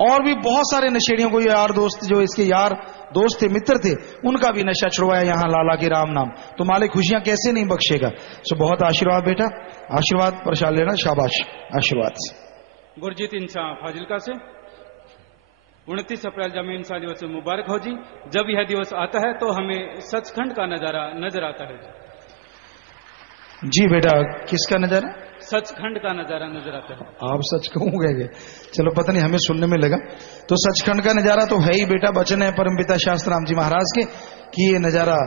और भी बहुत सारे नशेड़ियों को, यार दोस्त जो इसके यार दोस्त थे, मित्र थे, उनका भी नशा छुड़वाया यहाँ लाला के राम नाम। तो मालिक खुशियां कैसे नहीं बख्शेगा। सो बहुत आशीर्वाद बेटा, आशीर्वाद प्रसाद लेना, शाबाश। आशीर्वाद से गुरजीत इंसा फाजिलका से। 29 अप्रैल जामे इंसान दिवस मुबारक हो जी। जब यह दिवस आता है तो हमें सचखंड का नजारा नजर आता है। जी बेटा, किसका नजारा? सचखंड का नजारा नजर आता है। आप सच कहूंगे? चलो पता नहीं, हमें सुनने में लगा। तो सचखंड का नजारा तो है ही बेटा। वचन है परमपिता शास्त्र राम जी महाराज के कि ये नजारा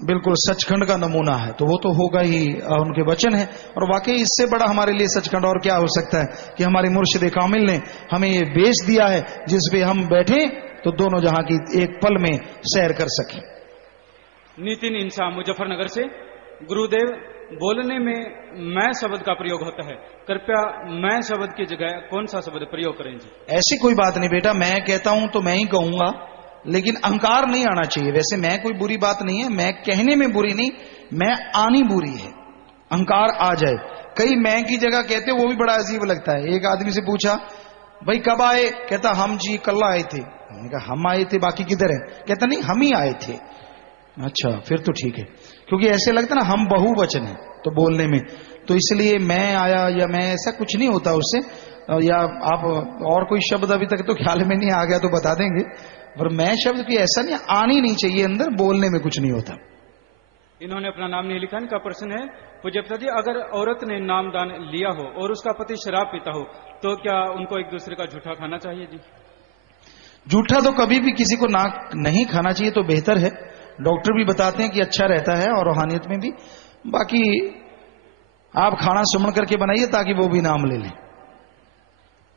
बिल्कुल सचखंड का नमूना है, तो वो तो होगा ही, उनके वचन है। और वाकई इससे बड़ा हमारे लिए सचखंड और क्या हो सकता है कि हमारे मुर्शिद कामिल ने हमें ये बेच दिया है जिस पे हम बैठे तो दोनों जहां की एक पल में सैर कर सके। नितिन इंसान मुजफ्फरनगर से, गुरुदेव बोलने में मैं शब्द का प्रयोग होता है, कृपया मैं शब्द की जगह कौन सा शब्द प्रयोग करें जी? ऐसी कोई बात नहीं बेटा, मैं कहता हूं तो मैं ही कहूंगा, लेकिन अहंकार नहीं आना चाहिए। वैसे मैं कोई बुरी बात नहीं है, मैं कहने में बुरी नहीं, मैं आनी बुरी है। अहंकार आ जाए, कई मैं की जगह कहते वो भी बड़ा अजीब लगता है। एक आदमी से पूछा, भाई कब आए? कहता हम जी कल आए थे। मैंने कहा हम आए थे, बाकी किधर है? कहता नहीं हम ही आए थे। अच्छा फिर तो ठीक है, क्योंकि ऐसे लगता ना हम बहुवचन है तो बोलने में, तो इसलिए मैं आया या मैं, ऐसा कुछ नहीं होता उससे। या आप और कोई शब्द अभी तक तो ख्याल में नहीं आ गया तो बता देंगे, पर मैं शब्द की ऐसा नहीं, आनी नहीं चाहिए अंदर, बोलने में कुछ नहीं होता। इन्होंने अपना नाम नहीं लिखा। इनका प्रश्न है, पूज्य पिताजी अगर औरत ने नामदान लिया हो और उसका पति शराब पीता हो तो क्या उनको एक दूसरे का झूठा खाना चाहिए जी? झूठा तो कभी भी किसी को ना नहीं खाना चाहिए, तो बेहतर है। डॉक्टर भी बताते हैं कि अच्छा रहता है और रूहानियत में भी। बाकी आप खाना सुमन करके बनाइए ताकि वो भी नाम ले लें।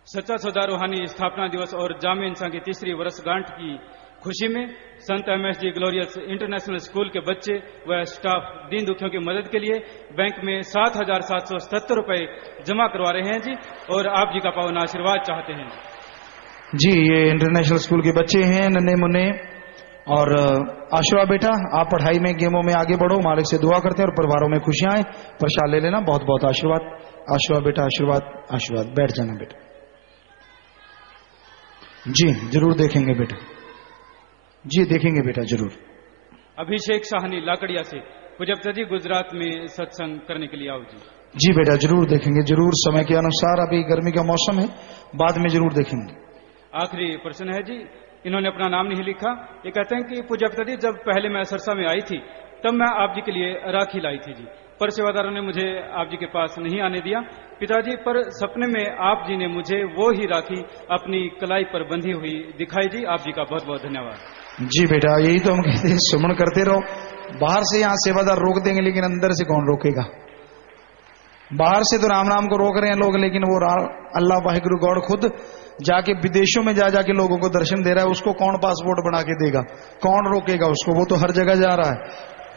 सच्चा सौदा रूहानी स्थापना दिवस और जामे इंसान की तीसरी वर्षगांठ की खुशी में संत MSG ग्लोरियस इंटरनेशनल स्कूल के बच्चे व स्टाफ दीन दुखियों की मदद के लिए बैंक में 7,777 रुपए जमा करवा रहे हैं जी, और आप जी का पावन आशीर्वाद चाहते हैं जी। ये इंटरनेशनल स्कूल के बच्चे हैं, नन्हे मुन्ने, और आशीर्वाद बेटा, आप पढ़ाई में गेमों में आगे बढ़ो, मालिक से दुआ करते हैं और परिवारों में खुशियां आए। प्रसाद ले लेना, बहुत बहुत आशीर्वाद। आशीर्वाद बेटा, आशीर्वाद आशीर्वाद। बैठ जाना बेटा। जी जरूर देखेंगे बेटा, जी देखेंगे बेटा जरूर। अभिषेक साहनी लाकड़िया से, पूज्य पिताजी गुजरात में सत्संग करने के लिए आओ जी। जी बेटा जरूर देखेंगे, जरूर समय के अनुसार। अभी गर्मी का मौसम है, बाद में जरूर देखेंगे। आखिरी प्रश्न है जी, इन्होंने अपना नाम नहीं लिखा। ये कहते हैं कि पूज्य पिताजी जब पहले मैं सरसा में आई थी तब मैं आप जी के लिए राखी लाई थी जी, पर सेवादारों ने मुझे आप जी के पास नहीं आने दिया पिताजी, पर सपने में आप जी ने मुझे वो ही राखी अपनी कलाई पर बंधी हुई दिखाई जी। आप जी का बहुत बहुत धन्यवाद। जी बेटा, यही तो हम कहते हैं, सुमन करते रहो। बाहर से यहाँ सेवादार रोक देंगे, लेकिन अंदर से कौन रोकेगा? बाहर से तो राम नाम को रोक रहे हैं लोग, लेकिन वो अल्लाह वाहिगुरु गॉड खुद जाके विदेशों में जा जाके लोगों को दर्शन दे रहा है। उसको कौन पासपोर्ट बना के देगा? कौन रोकेगा उसको? वो तो हर जगह जा रहा है।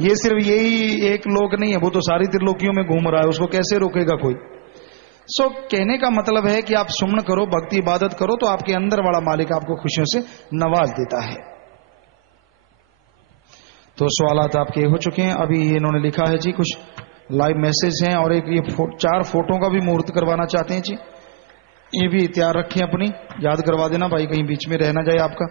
ये सिर्फ यही एक लोक नहीं है, वो तो सारी त्रिलोकियों में घूम रहा है। उसको कैसे रोकेगा कोई? सो कहने का मतलब है कि आप सुमन करो, भक्ति इबादत करो, तो आपके अंदर वाला मालिक आपको खुशियों से नवाज देता है। तो सवालात आपके हो चुके हैं। अभी इन्होंने लिखा है जी, कुछ लाइव मैसेज हैं, और एक ये 4 फोटो का भी मुहूर्त करवाना चाहते हैं जी। ये भी तैयार रखें, अपनी याद करवा देना भाई, कहीं बीच में रह ना जाए आपका।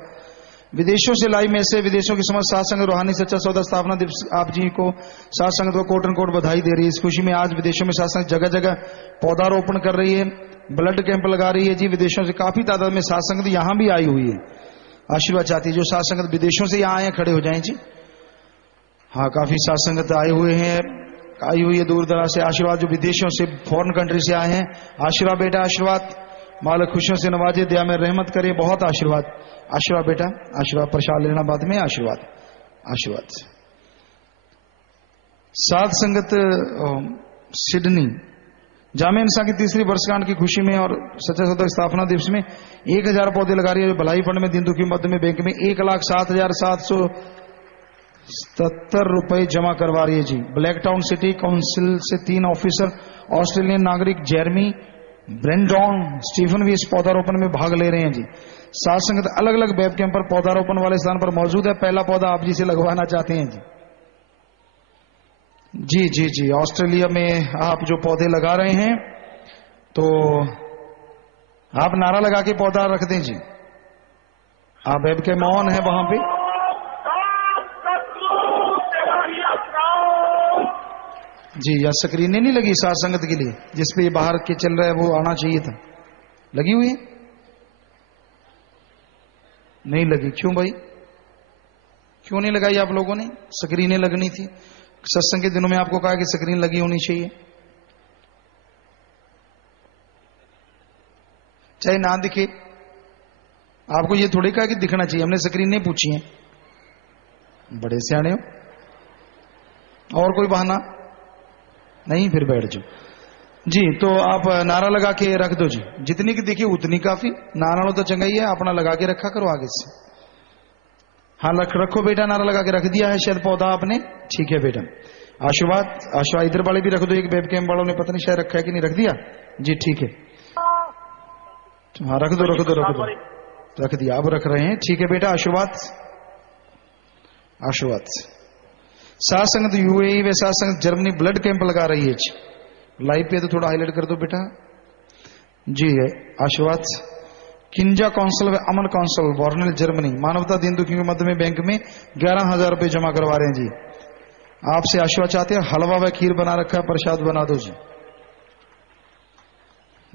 विदेशों से लाइव मैसेज, विदेशों की समझ सात संगत रूहानी सच्चा सौदा स्थापना दिवस आप जी को सात संगत को कोट एंड कोट बधाई दे रही है। इस खुशी में आज विदेशों में सात संगत जगह जगह पौधारोपण कर रही है, ब्लड कैंप लगा रही है जी। विदेशों से काफी तादाद में सात संगत यहां भी आई हुई है, आशीर्वाद चाहती है। जो सात संगत विदेशों से यहाँ आए हैं खड़े हो जाए जी। हाँ, काफी सात संगत आए हुए हैं, आई हुई है दूर दराज से। आशीर्वाद जो विदेशों से, फॉरेन कंट्री से आए हैं, आशीर्वाद बेटा, आशीर्वाद। मालिक खुशियों से नवाजे, दया में रहमत करे, बहुत आशीर्वाद। आशीर्वाद बेटा, आशीर्वाद। प्रसाद लेना बाद में, आशीर्वाद आशीर्वाद। सात संगत सिडनी जामे इंसान की तीसरी वर्षगांठ की खुशी में और सच्चा सौदा स्थापना दिवस में 1000 पौधे लगा रही है। भलाई फंड में दिन दुखी मध्य में बैंक में 1,07,777 रुपए जमा करवा रही है जी। ब्लैक टाउन सिटी काउंसिल से 3 ऑफिसर, ऑस्ट्रेलियन नागरिक जेरमी ब्रेंडॉन स्टीफन भी इस पौधारोपण में भाग ले रहे हैं जी। सात संगत अलग अलग वेब कैंप पर पौधारोपण वाले स्थान पर मौजूद है। पहला पौधा आप जी से लगवाना चाहते हैं जी। जी जी जी, ऑस्ट्रेलिया में आप जो पौधे लगा रहे हैं तो आप नारा लगा के पौधा रख दें जी। आप वेब कैंप ऑन है वहां पे। जी, या स्क्रीनें नहीं लगी सात संगत के लिए, जिसपे ये बाहर के चल रहा है वो आना चाहिए था, लगी हुई है। नहीं लगी। क्यों भाई, क्यों नहीं लगाई आप लोगों ने? स्क्रीनें लगनी थी। सत्संग के दिनों में आपको कहा कि स्क्रीन लगी होनी चाहिए, चाहे ना दिखे। आपको ये थोड़ी कहा कि दिखना चाहिए, हमने स्क्रीन नहीं पूछी है। बड़े सियाने हो। और कोई बहाना नहीं, फिर बैठ जाओ जी। तो आप नारा लगा के रख दो जी, जितनी की दिखी उतनी काफी। नारा तो चंगा ही है, अपना लगा के रखा करो आगे से। हाँ रखो बेटा, नारा लगा के रख दिया है शायद पौधा आपने। ठीक है बेटा, आशीर्वाद। आशीर्वाद इधर वाले भी रख दो, एक वेब कैम वालों ने पता नहीं शायद रखा है कि नहीं, रख दिया जी। ठीक है, हाँ रख दो रख दो रख दो, रख दिया, अब रख रहे हैं। ठीक है बेटा, आशीर्वाद आशीर्वाद। साथ संगत यूएई व साथ संगत जर्मनी ब्लड कैंप लगा रही है। लाइव पे तो थोड़ा हाईलाइट कर दो बेटा जी। है आशीर्वाद। किंजा काउंसिल व अमन काउंसिल वॉर्नल जर्मनी मानवता दीन दुखियों के मध्य में बैंक में 11,000 रुपए जमा करवा रहे हैं जी। आपसे आशीर्वाद चाहते हैं। हलवा व खीर बना रखा है, प्रसाद बना दो जी।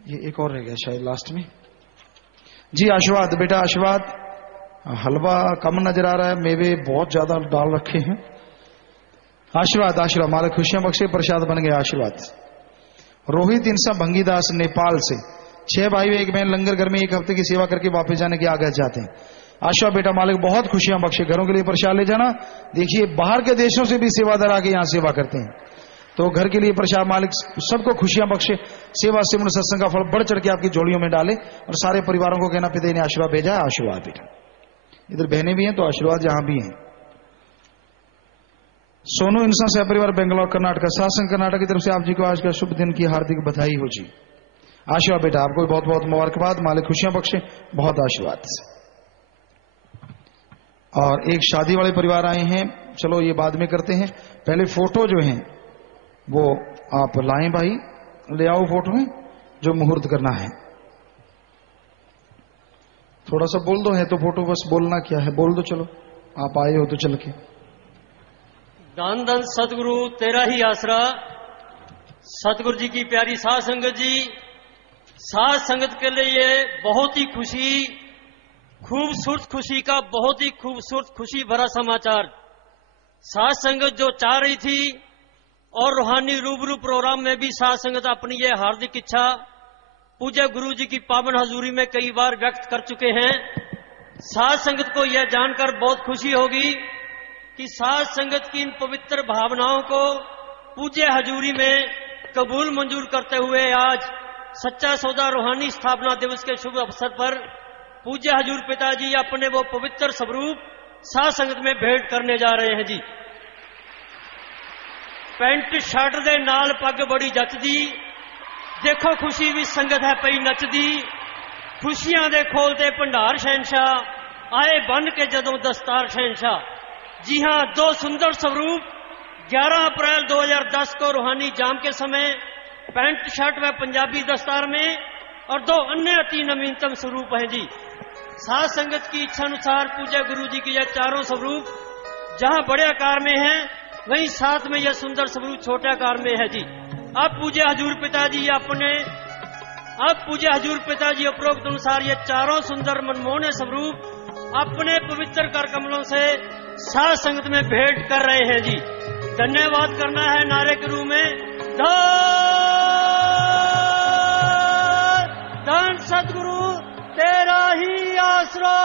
ये एक और रह गया शायद लास्ट में जी। आशीर्वाद बेटा, आशीर्वाद। हलवा कम नजर आ रहा है, मेवे बहुत ज्यादा डाल रखे हैं। आशीर्वाद आशीर्वाद, मालिक खुशियां बख्शे, प्रसाद बन गया। आशीर्वाद। रोहित इंसा भंगीदास नेपाल से 6 भाई एक बहन लंगर घर में 1 हफ्ते की सेवा करके वापस जाने के आगे चाहते हैं। आशीर्वाद बेटा, मालिक बहुत खुशियां बख्शे, घरों के लिए प्रसाद ले जाना। देखिए बाहर के देशों से भी सेवादार आके यहां सेवा करते हैं, तो घर के लिए प्रसाद मालिक सबको खुशियां बख्शे। सेवा सिमरन सत्संग का फल बढ़ चढ़ के आपकी जोड़ियों में डाले और सारे परिवारों को कहना पिता ने आशीर्वाद भेजा है। आशीर्वाद बेटा। इधर बहनें भी हैं तो आशीर्वाद यहां भी हैं। सोनू इंसान से परिवार बेंगलोर कर्नाटक, शासन कर्नाटक की तरफ से आप जी को आज का शुभ दिन की हार्दिक बधाई हो जी। आशीर्वाद बेटा, आपको बहुत बहुत मुबारकबाद, मालिक खुशियां बख्शे, बहुत आशीर्वाद। और एक शादी वाले परिवार आए हैं, चलो ये बाद में करते हैं, पहले फोटो जो है वो आप लाएं भाई, ले आओ फोटो में जो मुहूर्त करना है। थोड़ा सा बोल दो, है तो फोटो, बस बोलना क्या है बोल दो। चलो आप आए हो तो चल के। दान धन सतगुरु तेरा ही आसरा। सतगुरु जी की प्यारी साध संगत जी, साध संगत के लिए बहुत ही खूबसूरत खुशी का बहुत ही खूबसूरत खुशी भरा समाचार। साध संगत जो चाह रही थी और रूहानी रूबरू प्रोग्राम में भी साध संगत अपनी ये हार्दिक इच्छा पूज्य गुरु जी की पावन हजूरी में कई बार व्यक्त कर चुके हैं। साध संगत को यह जानकर बहुत खुशी होगी कि साध संगत की इन पवित्र भावनाओं को पूज्य हजूरी में कबूल मंजूर करते हुए आज सच्चा सौदा रूहानी स्थापना दिवस के शुभ अवसर पर पूज्य हजूर पिताजी अपने वो पवित्र स्वरूप साध संगत में भेंट करने जा रहे हैं जी। पैंट शर्ट दे नाल पग बड़ी जचदी, देखो खुशी भी संगत है पई नचदी। खुशियां दे खोलते भंडार शहनशाह, आए बन के जदों दस्तार शहनशाह। जी हां, 2 सुंदर स्वरूप 11 अप्रैल 2010 को रूहानी जाम के समय पैंट शर्ट व पंजाबी दस्तार में, और 2 अन्य अति नवीनतम स्वरूप हैं जी। साध संगत की इच्छा अनुसार पूज्य गुरु जी के यह चारों स्वरूप जहां बड़े आकार में हैं, वहीं साथ में यह सुंदर स्वरूप छोटे आकार में है जी। अब पूज्य हजूर पिताजी उपरोक्त अनुसार ये चारों सुंदर मनमोहन स्वरूप अपने पवित्र कर कमलों से साध संगत में भेंट कर रहे हैं जी। धन्यवाद करना है नारे के रूप में, धन सतगुरु तेरा ही आसरा।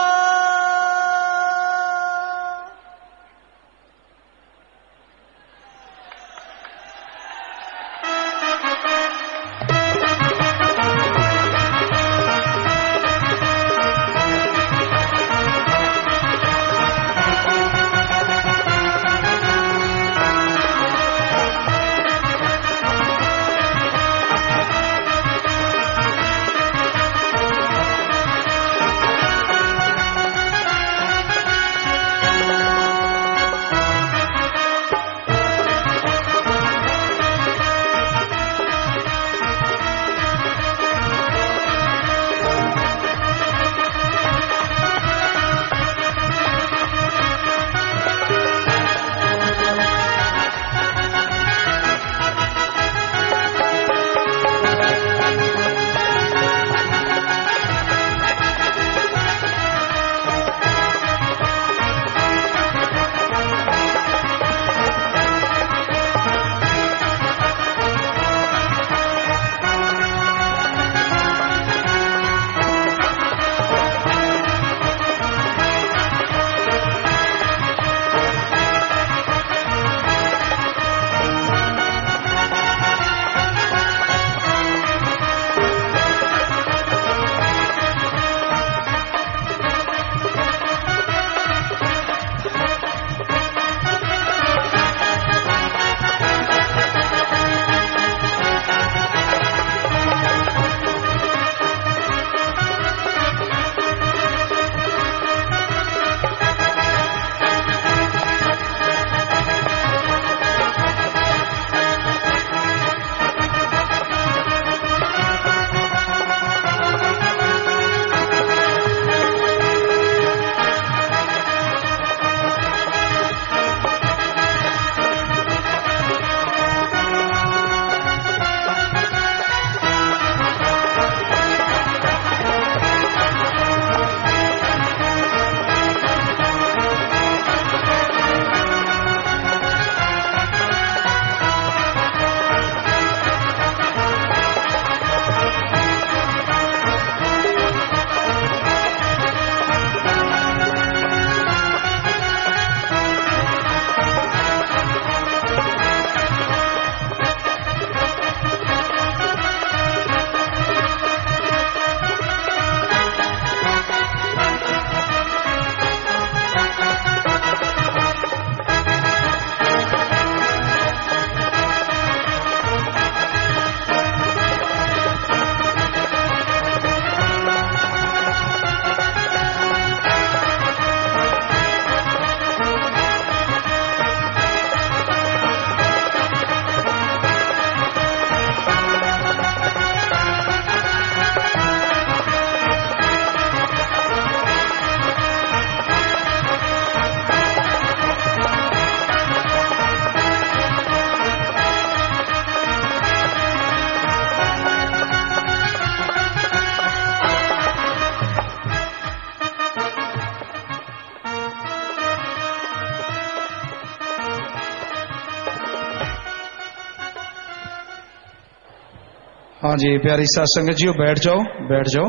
हाँ जी प्यारी साथ संगत जी, बैठ जाओ बैठ जाओ।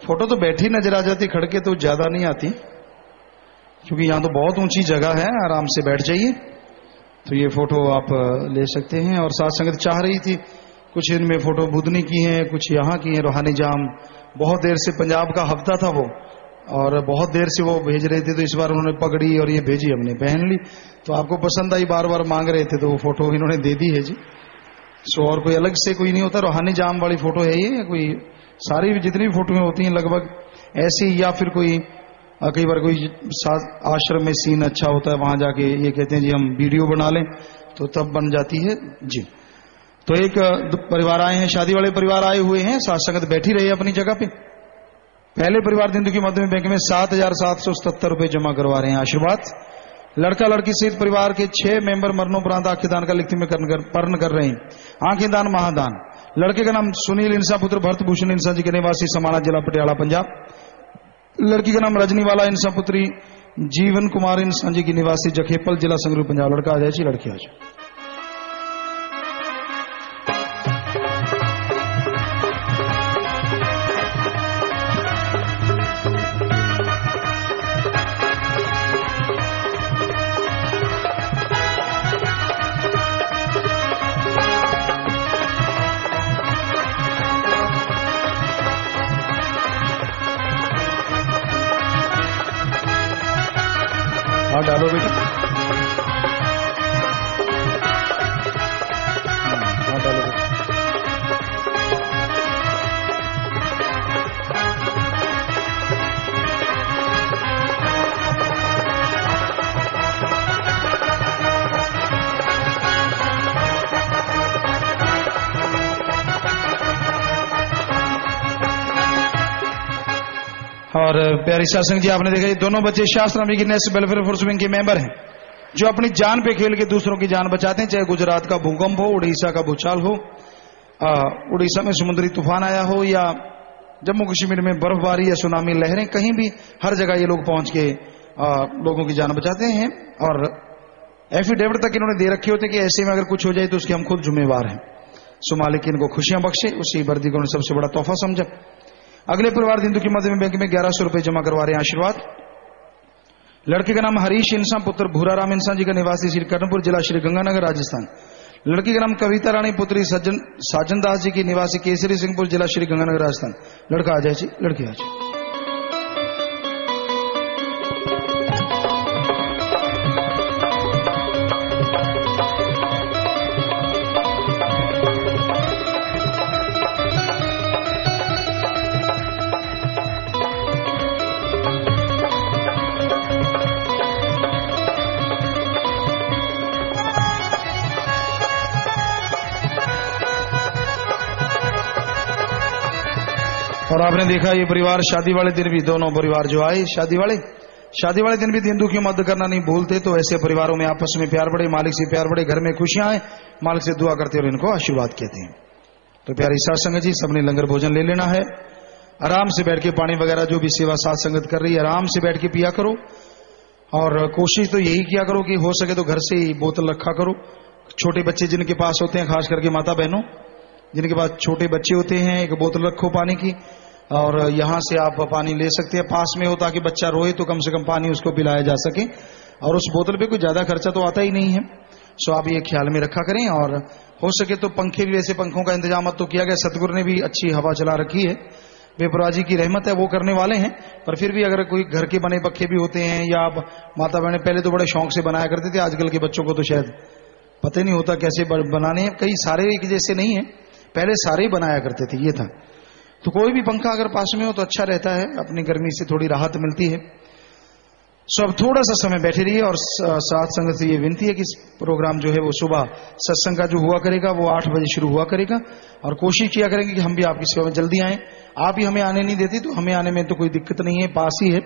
फोटो तो बैठी नजर आ जाती, खड़के तो ज्यादा नहीं आती, क्योंकि यहाँ तो बहुत ऊंची जगह है। आराम से बैठ जाइए, तो ये फोटो आप ले सकते हैं। और साथ संगत चाह रही थी कुछ इनमें फोटो बुधनी की हैं, कुछ यहाँ की हैं। रूहानी जाम बहुत देर से, पंजाब का हफ्ता था वो, और बहुत देर से वो भेज रहे थे, तो इस बार उन्होंने पगड़ी और ये भेजी, हमने पहन ली। तो आपको पसंद आई, बार बार मांग रहे थे, तो वो फोटो इन्होंने दे दी है जी। सो और कोई अलग से कोई नहीं होता, रूहानी जाम वाली फोटो है ये। कोई सारी जितनी भी फोटोएं होती हैं लगभग ऐसी, या फिर कोई कई बार कोई आश्रम में सीन अच्छा होता है, वहां जाके ये कहते हैं जी हम वीडियो बना लें, तो तब बन जाती है जी। तो एक परिवार आए हैं, शादी वाले परिवार आए हुए हैं, साथ संगत बैठी रही अपनी जगह पे। पहले परिवार दिंदुकी मध्यम बैंक में 7,777 रुपए जमा करवा रहे हैं। आशीर्वाद लड़का लड़की सहित परिवार के 6 मेंबर मरणोपरांत आंखें दान का लिखती में पर्ण कर रहे हैं। आंखें दान महादान। लड़के का नाम सुनील इंसा पुत्र भरत भूषण इंसा जी के निवासी समाना जिला पटियाला पंजाब। लड़की का नाम रजनीवाला इंसा पुत्री जीवन कुमार इंसा जी की निवासी जखेपल जिला संगरूर पंजाब। लड़का आ जाए जी, लड़की आ जाए। हाँ डालो बेटा, हाँ डालो बेटा। और प्यारी सत्संग जी, आपने देखा ये दोनों बच्चे शास्त्र गिनेस वेलफेयर फोर्स विंग के मेंबर हैं, जो अपनी जान पे खेल के दूसरों की जान बचाते हैं। चाहे गुजरात का भूकंप हो, उड़ीसा का भूचाल हो, उड़ीसा में समुद्री तूफान आया हो, या जम्मू कश्मीर में बर्फबारी या सुनामी लहरें, कहीं भी हर जगह ये लोग पहुंच के लोगों की जान बचाते हैं। और एफिडेविट तक इन्होंने दे रखे होते कि ऐसे में अगर कुछ हो जाए तो उसके हम खुद जिम्मेवार हैं। सो मालिक इनको खुशियां बख्शे, उसी वर्दी को उन्होंने सबसे बड़ा तोहफा समझा। अगले परिवार दिंदुकी मध्यम बैंक में 1100 रुपए जमा करवा रहे हैं। आशीर्वाद लड़के का नाम हरीश इंसा पुत्र भूराराम इंसा जी का निवासी श्री कर्णपुर जिला श्री गंगानगर राजस्थान। लड़की का नाम कविता रानी पुत्री साजन दास जी की निवासी केसरी सिंहपुर जिला श्री गंगानगर राजस्थान। लड़का आ जाए जी, लड़की आ जाए। और आपने देखा ये परिवार शादी वाले दिन भी, दोनों परिवार जो आए शादी वाले दिन भी दिंदू की मदद करना नहीं भूलते। तो ऐसे परिवारों में आपस में प्यार बढ़े, मालिक से प्यार बढ़े, घर में खुशियां आए, मालिक से दुआ करते और इनको आशीर्वाद कहते हैं। तो प्यारी साथ संगत जी, सबने लंगर भोजन ले लेना है। आराम से बैठ के पानी वगैरह जो भी सेवा साथ संगत कर रही है आराम से बैठ के पिया करो। और कोशिश तो यही किया करो कि हो सके तो घर से ही बोतल रखा करो। छोटे बच्चे जिनके पास होते हैं, खास करके माता बहनों जिनके पास छोटे बच्चे होते हैं, एक बोतल रखो पानी की, और यहां से आप पानी ले सकते हैं पास में हो, ताकि बच्चा रोए तो कम से कम पानी उसको पिलाया जा सके। और उस बोतल पे कोई ज्यादा खर्चा तो आता ही नहीं है। सो आप ये ख्याल में रखा करें। और हो सके तो पंखे भी, वैसे पंखों का इंतजाम तो किया गया, सतगुरु ने भी अच्छी हवा चला रखी है, बेपरवाह जी की रहमत है, वो करने वाले हैं। पर फिर भी अगर कोई घर के बने पखे भी होते हैं, या आप माता बहने पहले तो बड़े शौक से बनाया करते थे, आजकल के बच्चों को तो शायद पता ही नहीं होता कैसे बनाने हैं। कई सारे एक जैसे नहीं है, पहले सारे ही बनाया करते थे, ये था। तो कोई भी पंखा अगर पास में हो तो अच्छा रहता है, अपनी गर्मी से थोड़ी राहत मिलती है। सो अब थोड़ा सा समय बैठे रहिए। और साथ संगत से ये विनती है कि प्रोग्राम जो है वो सुबह सत्संग का जो हुआ करेगा वो 8 बजे शुरू हुआ करेगा। और कोशिश किया करेंगे कि हम भी आपकी सेवा में जल्दी आए। आप ही हमें आने नहीं देती, तो हमें आने में तो कोई दिक्कत नहीं है, पास ही है।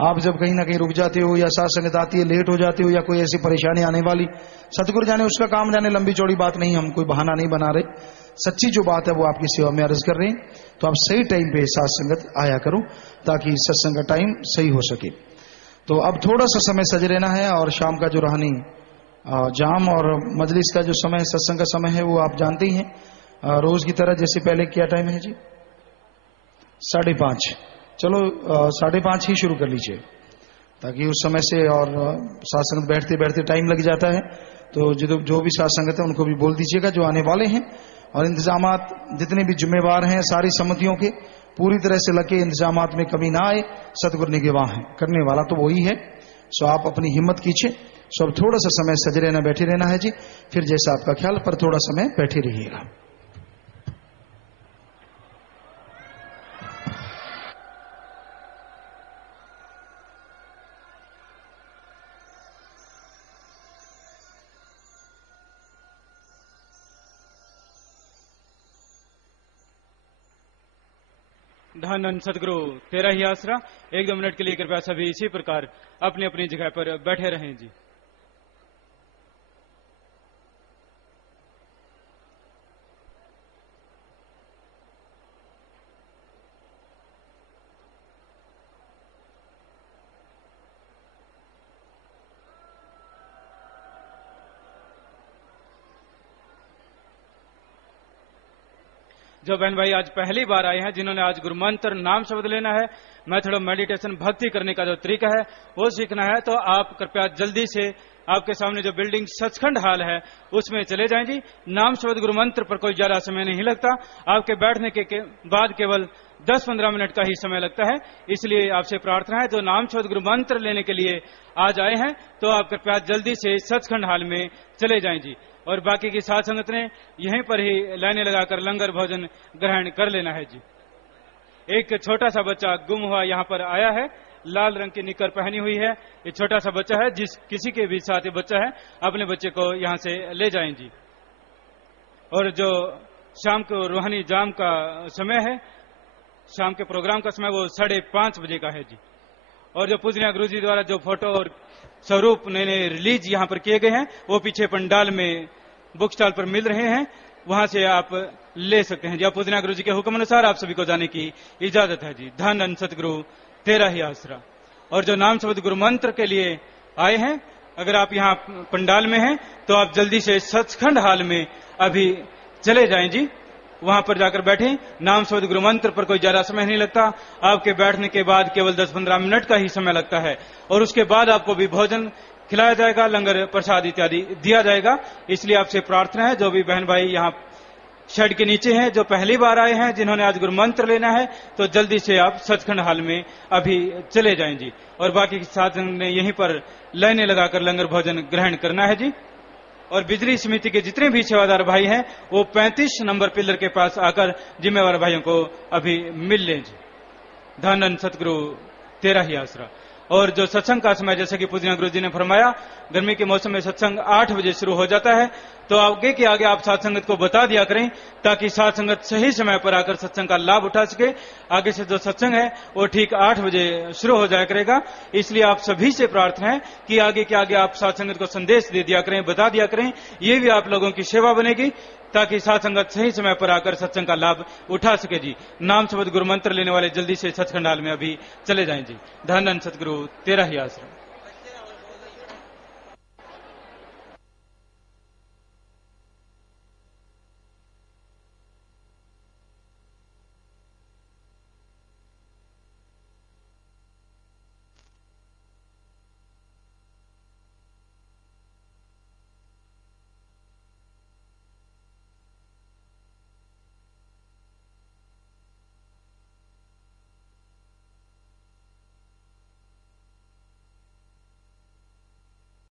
आप जब कहीं ना कहीं रुक जाते हो, या साथ संगत आती है लेट हो जाते हो, या कोई ऐसी परेशानी आने वाली, सतगुरु जाने उसका काम जाने, लंबी चौड़ी बात नहीं, हम कोई बहाना नहीं बना रहे। सच्ची जो बात है वो आपकी सेवा में अर्ज कर रहे हैं। तो आप सही टाइम पे साथ संगत आया करो, ताकि सत्संग का टाइम सही हो सके। तो अब थोड़ा सा समय सज रहना है। और शाम का जो रूहानी जाम और मजलिस का जो समय, सत्संग का समय है, वो आप जानते ही हैं। रोज की तरह जैसे पहले क्या टाइम है जी? 5:30। चलो 5:30 ही शुरू कर लीजिए, ताकि उस समय से, और साथ संगत बैठते बैठते टाइम लग जाता है, तो जो भी साथ संगत है उनको भी बोल दीजिएगा जो आने वाले हैं। और इंतजामात जितने भी जिम्मेवार हैं सारी समितियों के, पूरी तरह से लगे इंतजामात में कमी ना आए। सतगुरु निगवाह है, करने वाला तो वही है। सो आप अपनी हिम्मत कीजिए। सो अब थोड़ा सा समय सज रहना, बैठे रहना है जी। फिर जैसा आपका ख्याल, पर थोड़ा समय बैठे रहिएगा। धन धन सतगुरु तेरा ही आसरा। 1-2 मिनट के लिए कृपया सभी इसी प्रकार अपनी अपनी जगह पर बैठे रहें जी। जो बहन भाई आज पहली बार आए हैं, जिन्होंने आज गुरु मंत्र नाम शब्द लेना है, मेथड ऑफ मेडिटेशन भक्ति करने का जो तरीका है वो सीखना है, तो आप कृपया जल्दी से आपके सामने जो बिल्डिंग सचखंड हाल है उसमें चले जाएं जी। नाम शब्द गुरु मंत्र पर कोई ज्यादा समय नहीं लगता, आपके बैठने के बाद केवल 10-15 मिनट का ही समय लगता है। इसलिए आपसे प्रार्थना है, जो नाम शब्द गुरु मंत्र लेने के लिए आज आए हैं, तो आप कृपया जल्दी से सचखंड हाल में चले जाएं जी। और बाकी की साथ संगत ने यहीं पर ही लाइनें लगाकर लंगर भोजन ग्रहण कर लेना है जी। एक छोटा सा बच्चा गुम हुआ यहाँ पर आया है, लाल रंग की निकर पहनी हुई है। ये छोटा सा बच्चा है, जिस किसी के भी साथ ये बच्चा है, अपने बच्चे को यहाँ से ले जाएं जी। और जो शाम को रूहानी जाम का समय है, शाम के प्रोग्राम का समय, वो 5:30 बजे का है जी। और जो पूजनिया गुरु जी द्वारा जो फोटो और स्वरूप नए रिलीज यहाँ पर किए गए हैं, वो पीछे पंडाल में बुक स्टॉल पर मिल रहे हैं, वहां से आप ले सकते हैं जी। पूजनिया गुरु जी के हुक्म अनुसार आप सभी को जाने की इजाजत है जी। धन धन सतगुरु तेरा ही आसरा। और जो नाम शब्द गुरु मंत्र के लिए आए हैं, अगर आप यहाँ पंडाल में हैं तो आप जल्दी से सचखंड हाल में अभी चले जाएं जी, वहां पर जाकर बैठे। नाम शब्द गुरु मंत्र पर कोई ज्यादा समय नहीं लगता, आपके बैठने के बाद केवल 10-15 मिनट का ही समय लगता है। और उसके बाद आपको भी भोजन खिलाया जाएगा, लंगर प्रसाद इत्यादि दिया जाएगा। इसलिए आपसे प्रार्थना है, जो भी बहन भाई यहाँ शेड के नीचे हैं, जो पहली बार आए हैं, जिन्होंने आज गुरु मंत्र लेना है, तो जल्दी से आप सचखंड हाल में अभी चले जाएं जी। और बाकी के साथ ने यहीं पर लाइनें लगाकर लंगर भोजन ग्रहण करना है जी। और बिजली समिति के जितने भी सेवादार भाई हैं, वो 35 नंबर पिलर के पास आकर जिम्मेवार भाइयों को अभी मिल लें जी। धन धन सतगुरु तेरा ही आसरा। और जो सत्संग का समय, जैसे कि पूजनिया गुरु जी ने फरमाया, गर्मी के मौसम में सत्संग 8 बजे शुरू हो जाता है, तो आगे के आगे आप साथ संगत को बता दिया करें, ताकि साथ संगत सही समय पर आकर सत्संग का लाभ उठा सके। आगे से जो सत्संग है वो ठीक 8 बजे शुरू हो जाया करेगा। इसलिए आप सभी से प्रार्थना है कि आगे के आगे आप साथ संगत को संदेश दे दिया करें, बता दिया करें। ये भी आप लोगों की सेवा बनेगी, ताकि साथ संगत सही समय पर आकर सत्संग का लाभ उठा सके जी। नाम शब्द गुरु मंत्र लेने वाले जल्दी से सचखंड हाल में अभी चले जाएं जी। धन धन सतगुरु तेरा ही आश्रम।